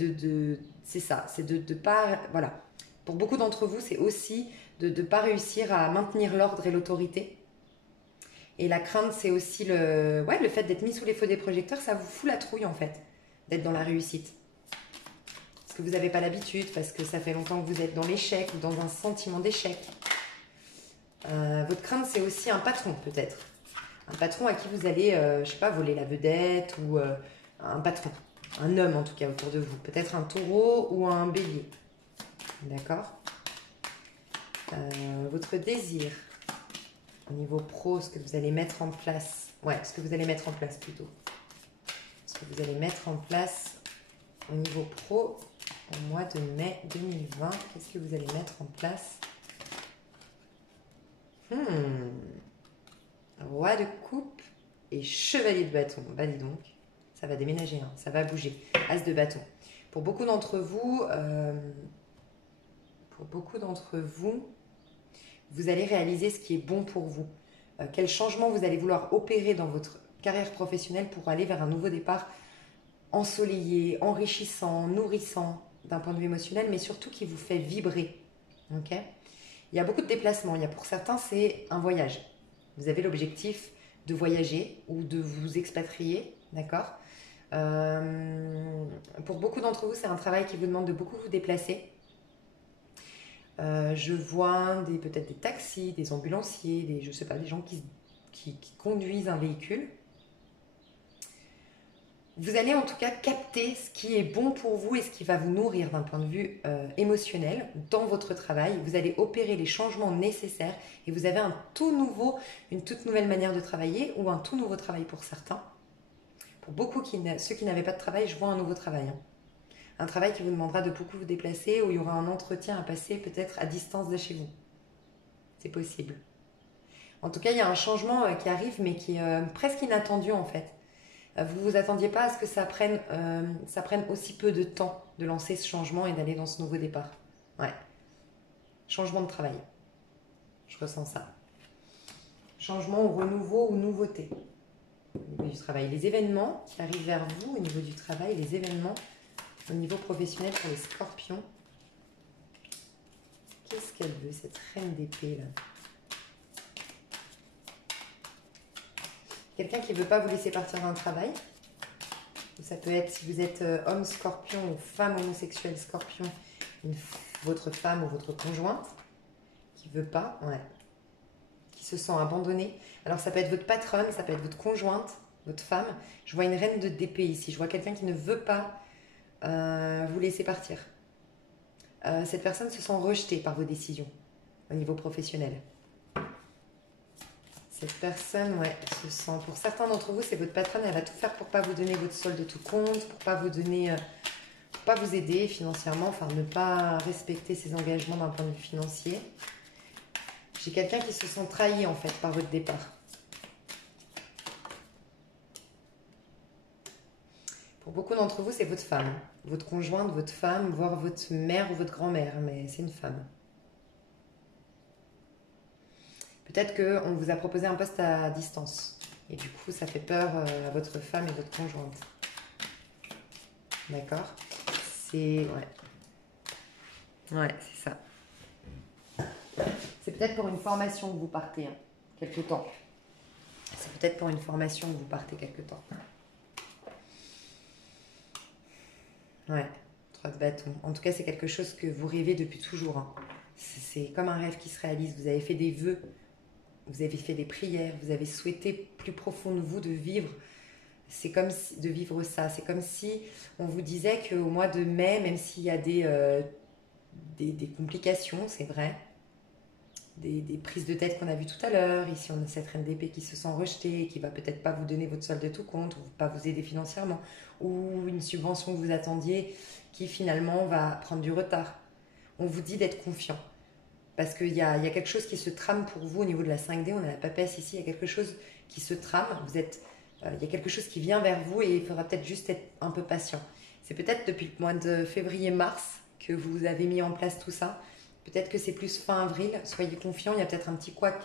ça, c'est de pas... Voilà. Pour beaucoup d'entre vous, c'est aussi de ne pas réussir à maintenir l'ordre et l'autorité. Et la crainte, c'est aussi le fait d'être mis sous les feux des projecteurs, ça vous fout la trouille en fait, d'être dans la réussite. Parce que vous n'avez pas l'habitude, parce que ça fait longtemps que vous êtes dans l'échec ou dans un sentiment d'échec. Votre crainte, c'est aussi un patron peut-être. Un patron à qui vous allez, je sais pas, voler la vedette ou un patron. Un homme en tout cas autour de vous. Peut-être un taureau ou un bélier. D'accord? Votre désir au niveau pro, ce que vous allez mettre en place. Ouais, ce que vous allez mettre en place plutôt. Ce que vous allez mettre en place au niveau pro au mois de mai 2020. Qu'est-ce que vous allez mettre en place? Roi de coupe et chevalier de bâton. Bah dis donc, ça va déménager, hein, ça va bouger. As de bâton. Pour beaucoup d'entre vous, vous allez réaliser ce qui est bon pour vous. Quel changement vous allez vouloir opérer dans votre carrière professionnelle pour aller vers un nouveau départ ensoleillé, enrichissant, nourrissant d'un point de vue émotionnel, mais surtout qui vous fait vibrer. Okay? Il y a beaucoup de déplacements. Pour certains, c'est un voyage. Vous avez l'objectif de voyager ou de vous expatrier, d'accord? Pour beaucoup d'entre vous, c'est un travail qui vous demande de beaucoup vous déplacer. Je vois peut-être des taxis, des ambulanciers, je sais pas, des gens qui conduisent un véhicule. Vous allez en tout cas capter ce qui est bon pour vous et ce qui va vous nourrir d'un point de vue émotionnel dans votre travail. Vous allez opérer les changements nécessaires et vous avez une toute nouvelle manière de travailler ou un tout nouveau travail pour certains. Pour beaucoup, ceux qui n'avaient pas de travail, je vois un nouveau travail. Hein. Un travail qui vous demandera de beaucoup vous déplacer, où il y aura un entretien à passer peut-être à distance de chez vous. C'est possible. En tout cas, il y a un changement qui arrive, mais qui est presque inattendu en fait. Vous ne vous attendiez pas à ce que ça prenne aussi peu de temps de lancer ce changement et d'aller dans ce nouveau départ. Ouais. Changement de travail. Je ressens ça. Changement ou renouveau ou nouveauté. Au niveau du travail. Les événements qui arrivent vers vous au niveau du travail, les événements au niveau professionnel pour les scorpions. Qu'est-ce qu'elle veut, cette reine d'épée là? Quelqu'un qui ne veut pas vous laisser partir d'un travail. Ça peut être, si vous êtes homme scorpion ou femme homosexuelle scorpion, votre femme ou votre conjointe qui ne veut pas, ouais, qui se sent abandonnée. Alors ça peut être votre patronne, ça peut être votre conjointe, votre femme. Je vois une reine d'épée ici. Je vois quelqu'un qui ne veut pas vous laisser partir. Cette personne se sent rejetée par vos décisions au niveau professionnel. Cette personne, ouais, se sent... Pour certains d'entre vous, c'est votre patronne, elle va tout faire pour ne pas vous donner votre solde de tout compte, pour pas vous donner... pour pas vous aider financièrement, enfin ne pas respecter ses engagements d'un point de vue financier. J'ai quelqu'un qui se sent trahi en fait par votre départ. Pour beaucoup d'entre vous, c'est votre femme, votre conjointe, votre femme, voire votre mère ou votre grand-mère, mais c'est une femme. Peut-être qu'on vous a proposé un poste à distance. Et du coup, ça fait peur à votre femme et votre conjointe. D'accord? C'est... Ouais. Ouais, c'est ça. C'est peut-être pour une formation que vous partez, hein, quelque temps. C'est peut-être pour une formation que vous partez quelque temps. Ouais, 3 de bâton. En tout cas, c'est quelque chose que vous rêvez depuis toujours. Hein. C'est comme un rêve qui se réalise. Vous avez fait des vœux. Vous avez fait des prières, vous avez souhaité plus profond de vous de vivre. C'est comme si, de vivre ça. C'est comme si on vous disait qu'au mois de mai, même s'il y a des complications, c'est vrai, des prises de tête qu'on a vues tout à l'heure. Ici, on a cette reine d'épée qui se sent rejetée, qui va peut-être pas vous donner votre solde de tout compte, ou pas vous aider financièrement, ou une subvention que vous attendiez qui finalement va prendre du retard. On vous dit d'être confiant. Parce qu'il y a quelque chose qui se trame pour vous au niveau de la 5D. On a la papesse ici, il y a quelque chose qui se trame. Il y a quelque chose qui vient vers vous et il faudra peut-être juste être un peu patient. C'est peut-être depuis le mois de février-mars que vous avez mis en place tout ça. Peut-être que c'est plus fin avril. Soyez confiants, il y a peut-être un petit couac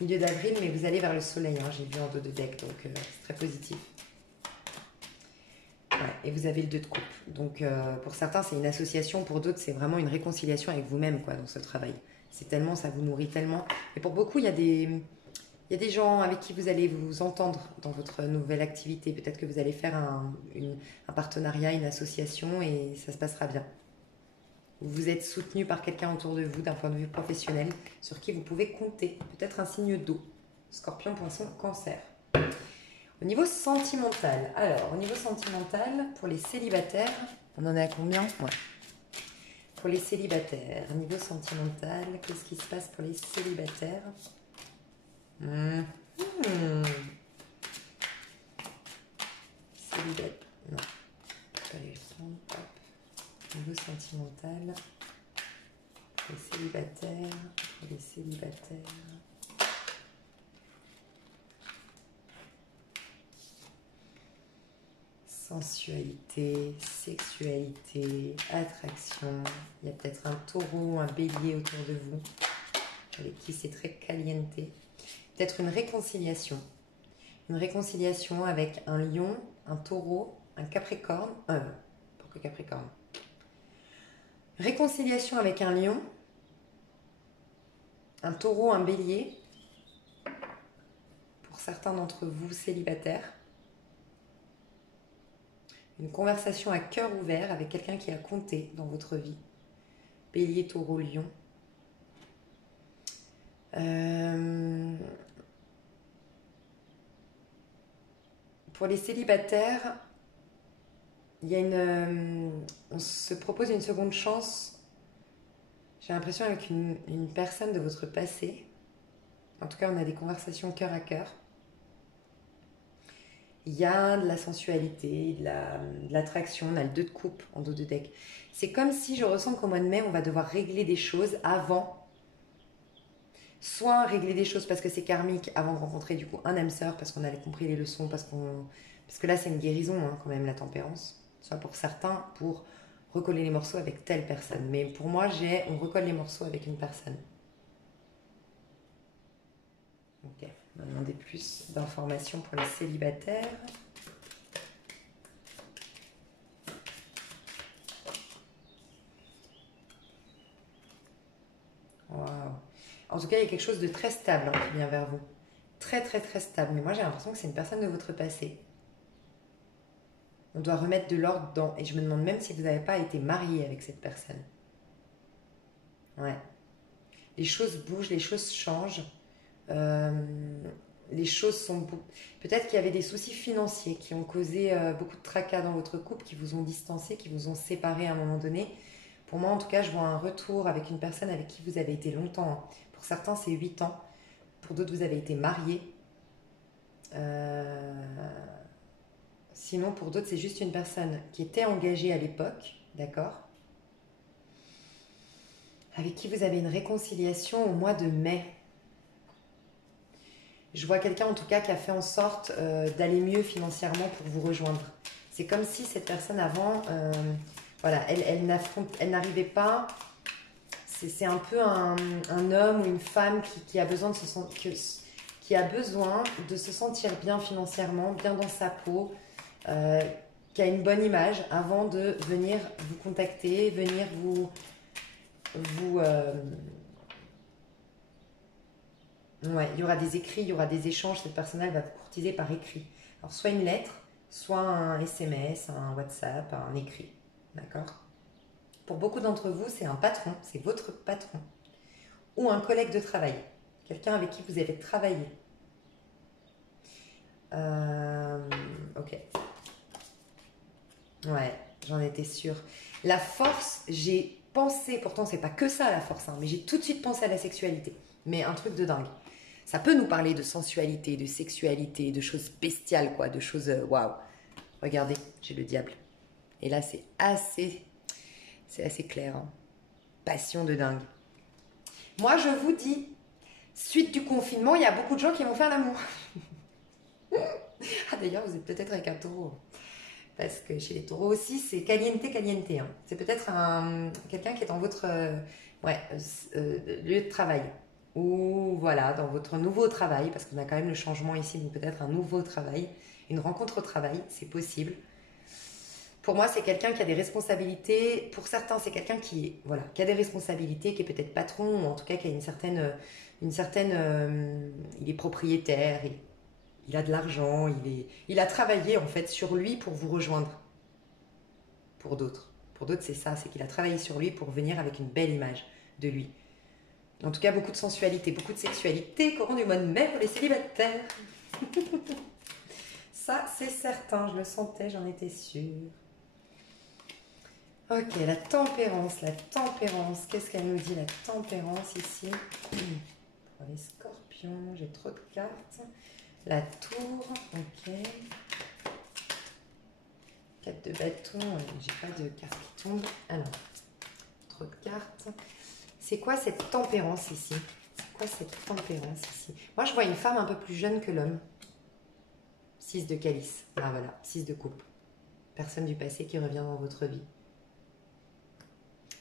milieu d'avril, mais vous allez vers le soleil. Hein. J'ai vu un 2 de deck, donc c'est très positif. Ouais, et vous avez le 2 de coupe. Donc pour certains, c'est une association. Pour d'autres, c'est vraiment une réconciliation avec vous-même quoi, dans ce travail. C'est tellement, ça vous nourrit tellement. Et pour beaucoup, il y a des gens avec qui vous allez vous entendre dans votre nouvelle activité. Peut-être que vous allez faire un partenariat, une association et ça se passera bien. Vous êtes soutenu par quelqu'un autour de vous d'un point de vue professionnel sur qui vous pouvez compter. Peut-être un signe d'eau. Scorpion, Poisson, Cancer. Au niveau sentimental. Alors, au niveau sentimental, pour les célibataires, on en est à combien? Ouais. Pour les célibataires, niveau sentimental, qu'est-ce qui se passe pour les célibataires? Célibataire, non, pas les prendre. Hop. Niveau sentimental, pour les célibataires. Sensualité, sexualité, attraction. Il y a peut-être un taureau, un bélier autour de vous, avec qui c'est très caliente. Peut-être une réconciliation. Une réconciliation avec un lion, un taureau, un capricorne. Pourquoi capricorne? Réconciliation avec un lion, un taureau, un bélier. Pour certains d'entre vous célibataires. Une conversation à cœur ouvert avec quelqu'un qui a compté dans votre vie. Bélier, taureau, lion. Pour les célibataires, il y a on se propose une seconde chance, j'ai l'impression, avec une personne de votre passé. En tout cas, on a des conversations cœur à cœur. Il y a de la sensualité, de l'attraction, on a le 2 de coupe en dos de deck. C'est comme si je ressens qu'au mois de mai, on va devoir régler des choses avant. Soit régler des choses parce que c'est karmique avant de rencontrer du coup un âme sœur, parce qu'on avait compris les leçons, parce que là c'est une guérison hein, quand même la tempérance. Soit pour certains, pour recoller les morceaux avec telle personne. Mais pour moi, on recolle les morceaux avec une personne. Ok, on va demander plus d'informations pour les célibataires. Waouh. En tout cas, il y a quelque chose de très stable hein, qui vient vers vous. Très, très, très stable. Mais moi, j'ai l'impression que c'est une personne de votre passé. On doit remettre de l'ordre dans... Et je me demande même si vous n'avez pas été marié avec cette personne. Ouais. Les choses bougent, les choses changent. Les choses sont... Peut-être qu'il y avait des soucis financiers qui ont causé beaucoup de tracas dans votre couple, qui vous ont distancé, qui vous ont séparé à un moment donné. Pour moi, en tout cas, je vois un retour avec une personne avec qui vous avez été longtemps. Pour certains, c'est 8 ans. Pour d'autres, vous avez été mariés. Sinon, pour d'autres, c'est juste une personne qui était engagée à l'époque, d'accord, avec qui vous avez une réconciliation au mois de mai. Je vois quelqu'un en tout cas qui a fait en sorte d'aller mieux financièrement pour vous rejoindre. C'est comme si cette personne avant, voilà, elle n'arrivait pas. C'est un peu un homme ou une femme qui a besoin de qui a besoin de se sentir bien financièrement, bien dans sa peau, qui a une bonne image avant de venir vous contacter, venir ouais, il y aura des écrits, il y aura des échanges. Cette personne va vous courtiser par écrit. Alors, soit une lettre, soit un SMS, un WhatsApp, un écrit. D'accord? Pour beaucoup d'entre vous, c'est un patron, c'est votre patron. Ou un collègue de travail. Quelqu'un avec qui vous avez travaillé. Ok. Ouais, j'en étais sûre. La force, j'ai pensé, pourtant c'est pas que ça la force, hein, mais j'ai tout de suite pensé à la sexualité. Mais un truc de dingue. Ça peut nous parler de sensualité, de sexualité, de choses bestiales, quoi, de choses waouh. Regardez, j'ai le diable. Et là, c'est assez clair. Hein. Passion de dingue. Moi, je vous dis, suite du confinement, il y a beaucoup de gens qui vont faire l'amour. Ah, d'ailleurs, vous êtes peut-être avec un taureau. Parce que chez les taureaux aussi, c'est caliente, caliente. Hein. C'est peut-être quelqu'un qui est dans votre lieu de travail. Ou voilà, dans votre nouveau travail, parce qu'on a quand même le changement ici, donc peut-être un nouveau travail, une rencontre au travail, c'est possible. Pour moi, c'est quelqu'un qui a des responsabilités. Pour certains, c'est quelqu'un qui a des responsabilités, qui est peut-être patron, ou en tout cas qui a il est propriétaire, il a de l'argent, il a travaillé en fait sur lui pour vous rejoindre. Pour d'autres, c'est ça, c'est qu'il a travaillé sur lui pour venir avec une belle image de lui. En tout cas, beaucoup de sensualité, beaucoup de sexualité, courant du mois de mai pour les célibataires. Ça, c'est certain, je le sentais, j'en étais sûre. Ok, la tempérance. Qu'est-ce qu'elle nous dit, la tempérance, ici? Pour les scorpions, j'ai trop de cartes. La tour, ok. 4 de bâton, j'ai pas de cartes qui tombent. Alors, trop de cartes. C'est quoi cette tempérance ici? Moi, je vois une femme un peu plus jeune que l'homme. 6 de calice. Ah voilà, 6 de coupe. Personne du passé qui revient dans votre vie.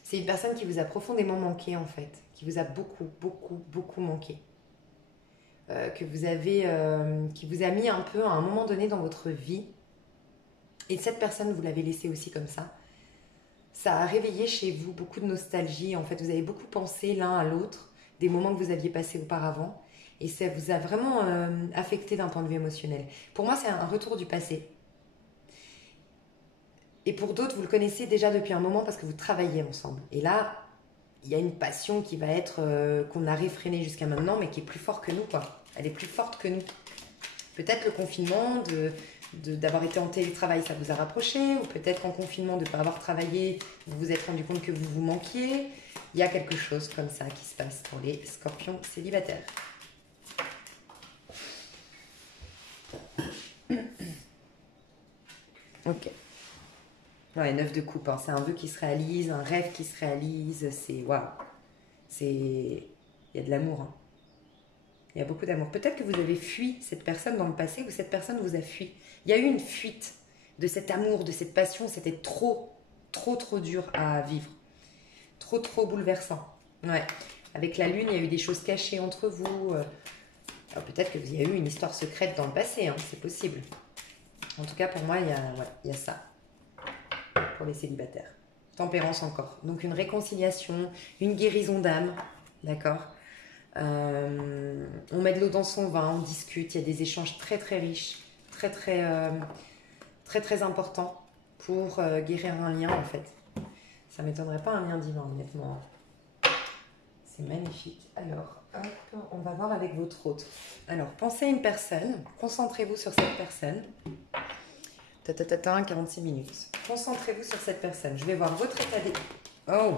C'est une personne qui vous a profondément manqué en fait. Qui vous a beaucoup, beaucoup, beaucoup manqué. Qui vous a mis un peu à un moment donné dans votre vie. Et cette personne, vous l'avez laissée aussi comme ça. Ça a réveillé chez vous beaucoup de nostalgie. En fait, vous avez beaucoup pensé l'un à l'autre des moments que vous aviez passés auparavant. Et ça vous a vraiment affecté d'un point de vue émotionnel. Pour moi, c'est un retour du passé. Et pour d'autres, vous le connaissez déjà depuis un moment parce que vous travaillez ensemble. Et là, il y a une passion qui va être qu'on a réfrénée jusqu'à maintenant, mais qui est plus forte que nous, quoi. Elle est plus forte que nous. Peut-être le confinement, d'avoir été en télétravail, ça vous a rapproché, ou peut-être qu'en confinement, de ne pas avoir travaillé, vous vous êtes rendu compte que vous vous manquiez. Il y a quelque chose comme ça qui se passe pour les scorpions célibataires. Ok. Ouais, 9 de coupe, hein. C'est un vœu qui se réalise, un rêve qui se réalise, c'est... Waouh. Il y a de l'amour, hein. Il y a beaucoup d'amour. Peut-être que vous avez fui cette personne dans le passé ou cette personne vous a fui. Il y a eu une fuite de cet amour, de cette passion. C'était trop, trop, trop dur à vivre. Trop, trop bouleversant. Ouais. Avec la lune, il y a eu des choses cachées entre vous. Alors peut-être que vous y a eu une histoire secrète dans le passé, hein. C'est possible. En tout cas, pour moi, il y a ça. Pour les célibataires. Tempérance encore. Donc une réconciliation, une guérison d'âme. D'accord. On met de l'eau dans son vin, on discute, il y a des échanges très très riches, très très importants pour guérir un lien en fait. Ça m'étonnerait pas un lien divin honnêtement. C'est magnifique. Alors, hop, on va voir avec votre autre. Alors, pensez à une personne, concentrez-vous sur cette personne. 46 minutes. Concentrez-vous sur cette personne. Je vais voir votre état d'esprit. Oh!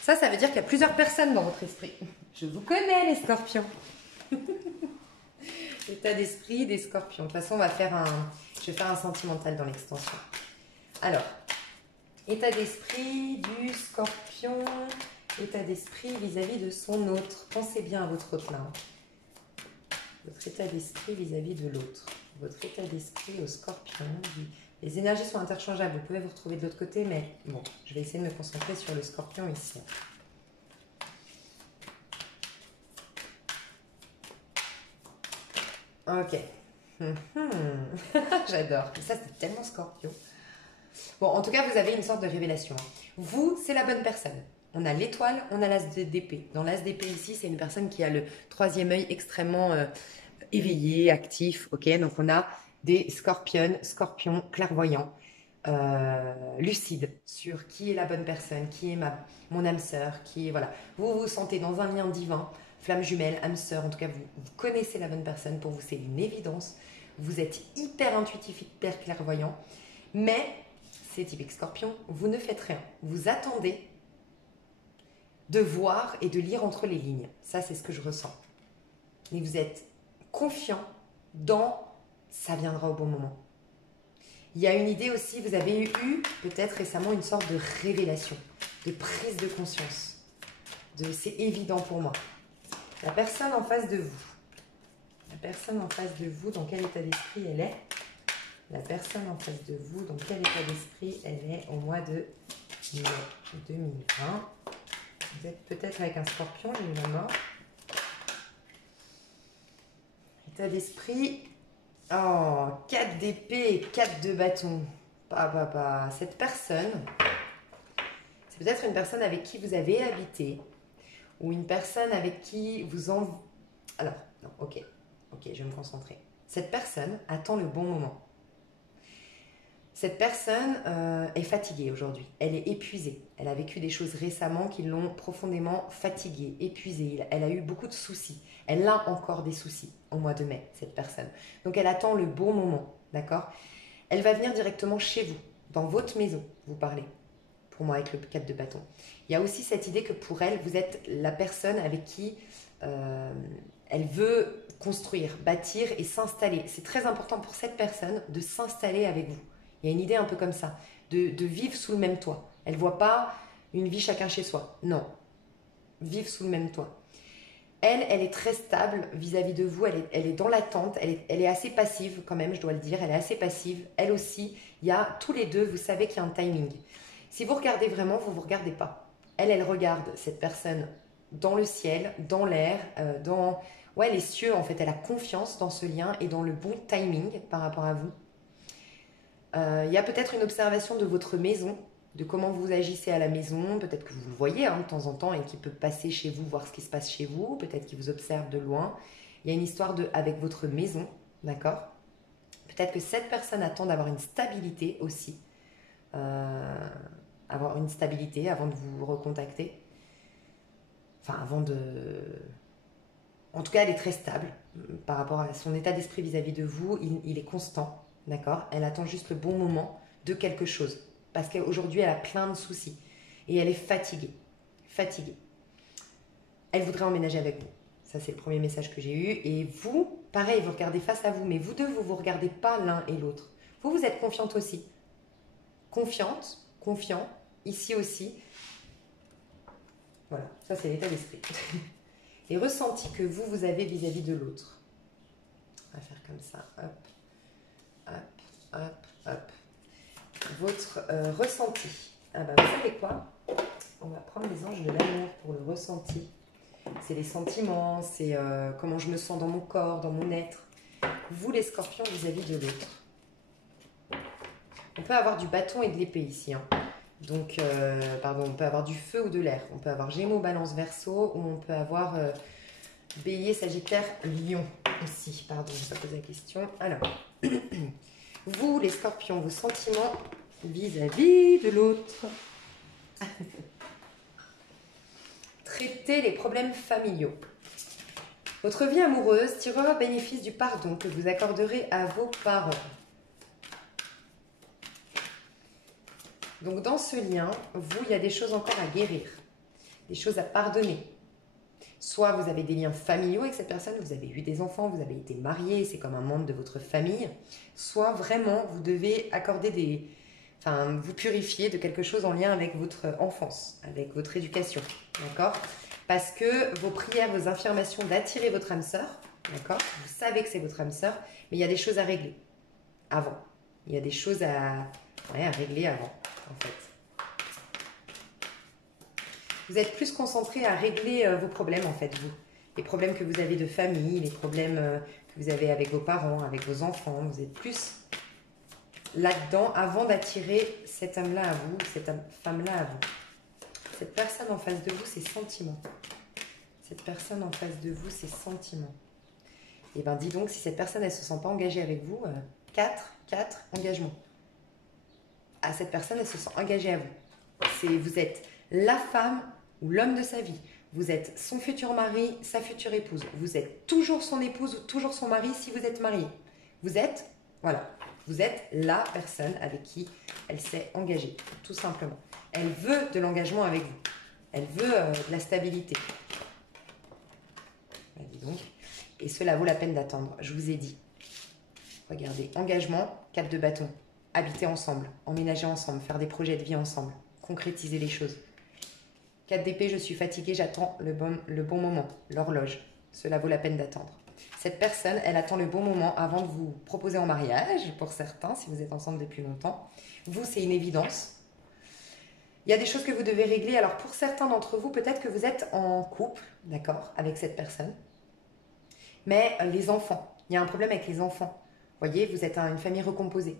Ça veut dire qu'il y a plusieurs personnes dans votre esprit. Je vous connais, les scorpions. L'état d'esprit des scorpions. De toute façon, je vais faire un sentimental dans l'extension. Alors, état d'esprit du scorpion. État d'esprit vis-à-vis de son autre. Pensez bien à votre autre là. Hein. Votre état d'esprit vis-à-vis de l'autre. Votre état d'esprit au scorpion. Les énergies sont interchangeables. Vous pouvez vous retrouver de l'autre côté, mais bon, je vais essayer de me concentrer sur le scorpion ici. Ok. J'adore. Ça, c'est tellement scorpion. Bon, en tout cas, vous avez une sorte de révélation. Vous, c'est la bonne personne. On a l'étoile, on a l'as d'épée. Dans l'as d'épée ici, c'est une personne qui a le troisième œil extrêmement éveillé, actif. Ok, donc on a des scorpions clairvoyants, lucides sur qui est la bonne personne, qui est mon âme sœur, qui est voilà. Vous vous sentez dans un lien divin, flamme jumelle, âme sœur. En tout cas, vous connaissez la bonne personne. Pour vous, c'est une évidence. Vous êtes hyper intuitif, hyper clairvoyant, mais c'est typique scorpion. Vous ne faites rien. Vous attendez de voir et de lire entre les lignes. Ça, c'est ce que je ressens. Et vous êtes confiant dans ça viendra au bon moment. Il y a une idée aussi, vous avez eu peut-être récemment une sorte de révélation, de prise de conscience. C'est évident pour moi. La personne en face de vous. La personne en face de vous, dans quel état d'esprit elle est? La personne en face de vous, dans quel état d'esprit elle est au mois de mai 2020? Vous êtes peut-être avec un scorpion, j'ai eu la mort. État d'esprit. Oh, 4 d'épée, 4 de bâton. Cette personne, c'est peut-être une personne avec qui vous avez habité. Ou une personne avec qui vous en... Alors, non, ok, je vais me concentrer. Cette personne attend le bon moment. Cette personne est fatiguée aujourd'hui, elle est épuisée. Elle a vécu des choses récemment qui l'ont profondément fatiguée, épuisée. Elle a eu beaucoup de soucis. Elle a encore des soucis au mois de mai, cette personne. Donc elle attend le bon moment, d'accord? Elle va venir directement chez vous, dans votre maison, vous parlez. Pour moi, avec le 4 de bâton. Il y a aussi cette idée que pour elle, vous êtes la personne avec qui elle veut construire, bâtir et s'installer. C'est très important pour cette personne de s'installer avec vous. Il y a une idée un peu comme ça, de vivre sous le même toit. Elle ne voit pas une vie chacun chez soi. Non, vivre sous le même toit. Elle est très stable vis-à-vis de vous. Elle est dans l'attente. Elle est assez passive quand même, je dois le dire. Elle est assez passive. Elle aussi, il y a tous les deux, vous savez qu'il y a un timing. Si vous regardez vraiment, vous ne vous regardez pas. Elle regarde cette personne dans le ciel, dans l'air, dans les cieux. En fait, elle a confiance dans ce lien et dans le bon timing par rapport à vous. Il y a peut-être une observation de votre maison, de comment vous agissez à la maison. Peut-être que vous le voyez de temps en temps et qu'il peut passer chez vous, voir ce qui se passe chez vous. Peut-être qu'il vous observe de loin. Il y a une histoire avec votre maison, d'accord? Peut-être que cette personne attend d'avoir une stabilité aussi. Avoir une stabilité avant de vous recontacter. Enfin, avant de... En tout cas, elle est très stable par rapport à son état d'esprit vis-à-vis de vous, il est constant, d'accord? Elle attend juste le bon moment de quelque chose. Parce qu'aujourd'hui, elle a plein de soucis. Et elle est fatiguée. Fatiguée. Elle voudrait emménager avec vous. Ça, c'est le premier message que j'ai eu. Et vous, pareil, vous regardez face à vous. Mais vous deux, vous ne vous regardez pas l'un et l'autre. Vous, vous êtes confiante aussi. Confiante, confiant, ici aussi. Voilà, ça c'est l'état d'esprit. Les ressentis que vous, vous avez vis-à-vis de l'autre. On va faire comme ça. Hop, hop, hop, hop. Votre ressenti. Ah bah, vous savez quoi? On va prendre les anges de l'amour pour le ressenti. C'est les sentiments, c'est comment je me sens dans mon corps, dans mon être. Vous, les scorpions, vis-à-vis de l'autre. On peut avoir du bâton et de l'épée ici. Hein. Donc, pardon, on peut avoir du feu ou de l'air. On peut avoir Gémeaux, Balance, Verseau, ou on peut avoir Bélier, Sagittaire, Lion aussi. Pardon, je vais pas poser la question. Alors, vous, les scorpions, vos sentiments vis-à-vis de l'autre. Traitez les problèmes familiaux. Votre vie amoureuse tirera bénéfice du pardon que vous accorderez à vos parents. Donc dans ce lien, vous, il y a des choses encore à guérir, des choses à pardonner. Soit vous avez des liens familiaux avec cette personne, vous avez eu des enfants, vous avez été marié, c'est comme un membre de votre famille. Soit vraiment, vous devez accorder vous purifier de quelque chose en lien avec votre enfance, avec votre éducation, d'accord? Parce que vos prières, vos affirmations d'attirer votre âme sœur, d'accord? Vous savez que c'est votre âme sœur, mais il y a des choses à régler avant. Il y a des choses à régler avant. En fait. Vous êtes plus concentré à régler vos problèmes, en fait, vous. Les problèmes que vous avez de famille, les problèmes que vous avez avec vos parents, avec vos enfants. Vous êtes plus là-dedans avant d'attirer cet homme-là à vous, cette femme-là à vous. Cette personne en face de vous, c'est sentiments. Cette personne en face de vous, c'est sentiments. Et bien, dis donc, si cette personne, elle ne se sent pas engagée avec vous, 4 engagements. À cette personne, elle se sent engagée à vous. Vous êtes la femme ou l'homme de sa vie. Vous êtes son futur mari, sa future épouse. Vous êtes toujours son épouse ou toujours son mari si vous êtes marié. Vous êtes la personne avec qui elle s'est engagée, tout simplement. Elle veut de l'engagement avec vous. Elle veut de la stabilité. Dis donc. Et cela vaut la peine d'attendre. Je vous ai dit. Regardez, engagement, 4 de bâton. Habiter ensemble, emménager ensemble, faire des projets de vie ensemble, concrétiser les choses. 4 d'épée, je suis fatiguée, j'attends le bon moment, l'horloge. Cela vaut la peine d'attendre. Cette personne, elle attend le bon moment avant de vous proposer en mariage, pour certains, si vous êtes ensemble depuis longtemps. Vous, c'est une évidence. Il y a des choses que vous devez régler. Alors, pour certains d'entre vous, peut-être que vous êtes en couple, d'accord, avec cette personne. Mais les enfants, il y a un problème avec les enfants. Vous voyez, vous êtes une famille recomposée.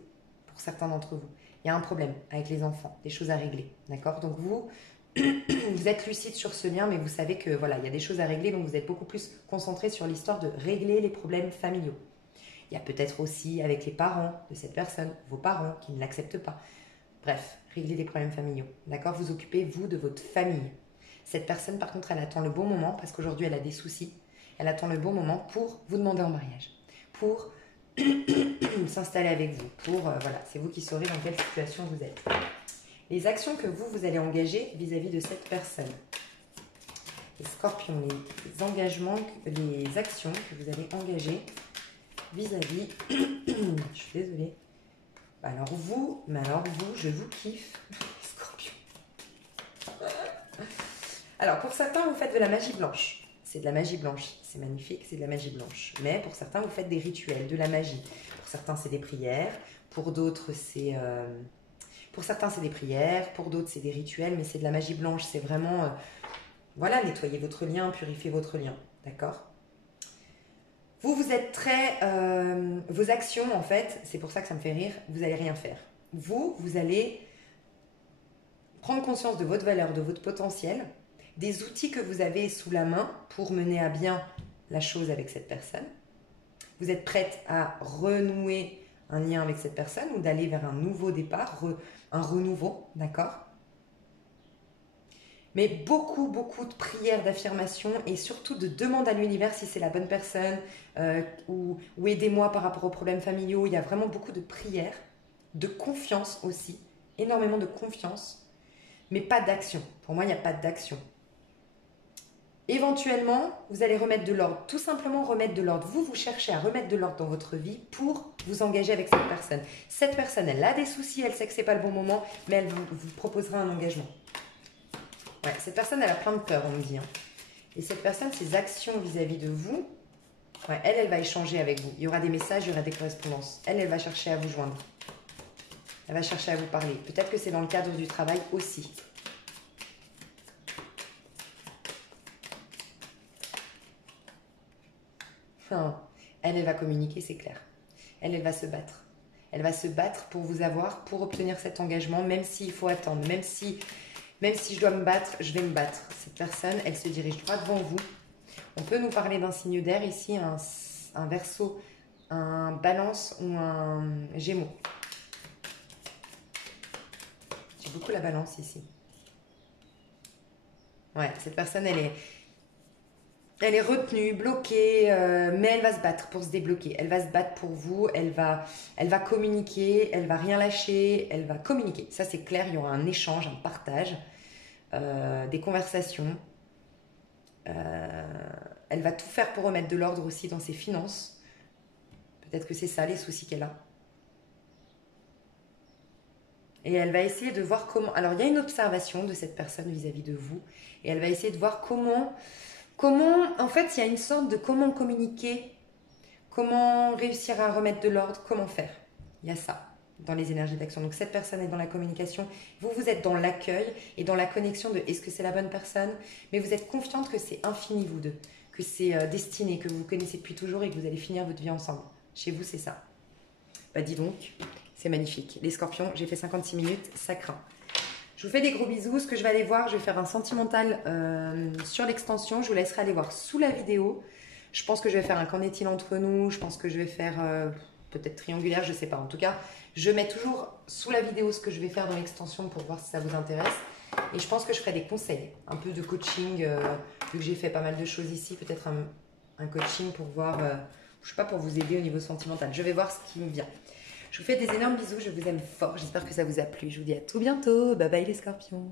Pour certains d'entre vous. Il y a un problème avec les enfants, des choses à régler, d'accord? Donc vous, vous êtes lucide sur ce lien, mais vous savez que voilà, il y a des choses à régler, donc vous êtes beaucoup plus concentré sur l'histoire de régler les problèmes familiaux. Il y a peut-être aussi avec les parents de cette personne, vos parents qui ne l'acceptent pas. Bref, régler les problèmes familiaux, d'accord? Vous occupez, vous, de votre famille. Cette personne, par contre, elle attend le bon moment, parce qu'aujourd'hui, elle a des soucis. Elle attend le bon moment pour vous demander en mariage, pour s'installer avec vous, voilà, c'est vous qui saurez dans quelle situation vous êtes. Les actions que vous allez engager vis-à-vis de cette personne. Les scorpions, les engagements, les actions que vous allez engager vis-à-vis, je suis désolée. Alors vous, je vous kiffe, les scorpions. Alors pour certains, vous faites de la magie blanche. C'est de la magie blanche, c'est magnifique, c'est de la magie blanche. Mais pour certains, vous faites des rituels, de la magie. Pour certains, c'est des prières. Pour d'autres, c'est pour d'autres, c'est des rituels, mais c'est de la magie blanche. C'est vraiment, voilà, nettoyer votre lien, purifier votre lien, d'accord? Vous êtes très... vos actions, en fait, c'est pour ça que ça me fait rire, vous n'allez rien faire. Vous allez prendre conscience de votre valeur, de votre potentiel, des outils que vous avez sous la main pour mener à bien la chose avec cette personne. Vous êtes prête à renouer un lien avec cette personne ou d'aller vers un nouveau départ, un renouveau, d'accord? Mais beaucoup, beaucoup de prières, d'affirmations et surtout de demandes à l'univers si c'est la bonne personne ou aidez-moi par rapport aux problèmes familiaux. Il y a vraiment beaucoup de prières, de confiance aussi, énormément de confiance, mais pas d'action. Pour moi, il n'y a pas d'action. Éventuellement, vous allez remettre de l'ordre, tout simplement remettre de l'ordre. Vous cherchez à remettre de l'ordre dans votre vie pour vous engager avec cette personne. Cette personne, elle a des soucis, elle sait que ce n'est pas le bon moment, mais elle vous proposera un engagement. Ouais, cette personne, elle a plein de peur, on me dit. Hein. Et cette personne, ses actions vis-à-vis de vous, ouais, elle va échanger avec vous. Il y aura des messages, il y aura des correspondances. Elle va chercher à vous joindre. Elle va chercher à vous parler. Peut-être que c'est dans le cadre du travail aussi. Enfin, elle va communiquer, c'est clair. Elle va se battre. Elle va se battre pour vous avoir, pour obtenir cet engagement, même s'il faut attendre, même si je dois me battre, je vais me battre. Cette personne, elle se dirige droit devant vous. On peut nous parler d'un signe d'air ici, un Verseau, un Balance ou un Gémeaux. J'ai beaucoup la Balance ici. Ouais, cette personne, elle est retenue, bloquée, mais elle va se battre pour se débloquer. Elle va se battre pour vous, elle va communiquer, elle va rien lâcher, elle va communiquer. Ça, c'est clair, il y aura un échange, un partage, des conversations. Elle va tout faire pour remettre de l'ordre aussi dans ses finances. Peut-être que c'est ça les soucis qu'elle a. Et elle va essayer de voir comment... Alors, il y a une observation de cette personne vis-à-vis de vous. Et elle va essayer de voir comment... En fait, il y a une sorte de comment communiquer, comment réussir à remettre de l'ordre, comment faire. Il y a ça dans les énergies d'action. Donc, cette personne est dans la communication. Vous êtes dans l'accueil et dans la connexion de est-ce que c'est la bonne personne, mais vous êtes confiante que c'est infini, vous deux, que c'est destiné, que vous vous connaissez depuis toujours et que vous allez finir votre vie ensemble. Chez vous, c'est ça. Bah, dis donc, c'est magnifique. Les scorpions, j'ai fait 56 minutes, ça craint. Je vous fais des gros bisous. Ce que je vais aller voir, je vais faire un sentimental sur l'extension. Je vous laisserai aller voir sous la vidéo. Je pense que je vais faire un qu'en est-il entre nous. Je pense que je vais faire peut-être triangulaire, je ne sais pas. En tout cas, je mets toujours sous la vidéo ce que je vais faire dans l'extension pour voir si ça vous intéresse. Et je pense que je ferai des conseils, un peu de coaching, vu que j'ai fait pas mal de choses ici. Peut-être un coaching pour voir, je sais pas, pour vous aider au niveau sentimental. Je vais voir ce qui me vient. Je vous fais des énormes bisous, je vous aime fort. J'espère que ça vous a plu. Je vous dis à tout bientôt. Bye bye les scorpions.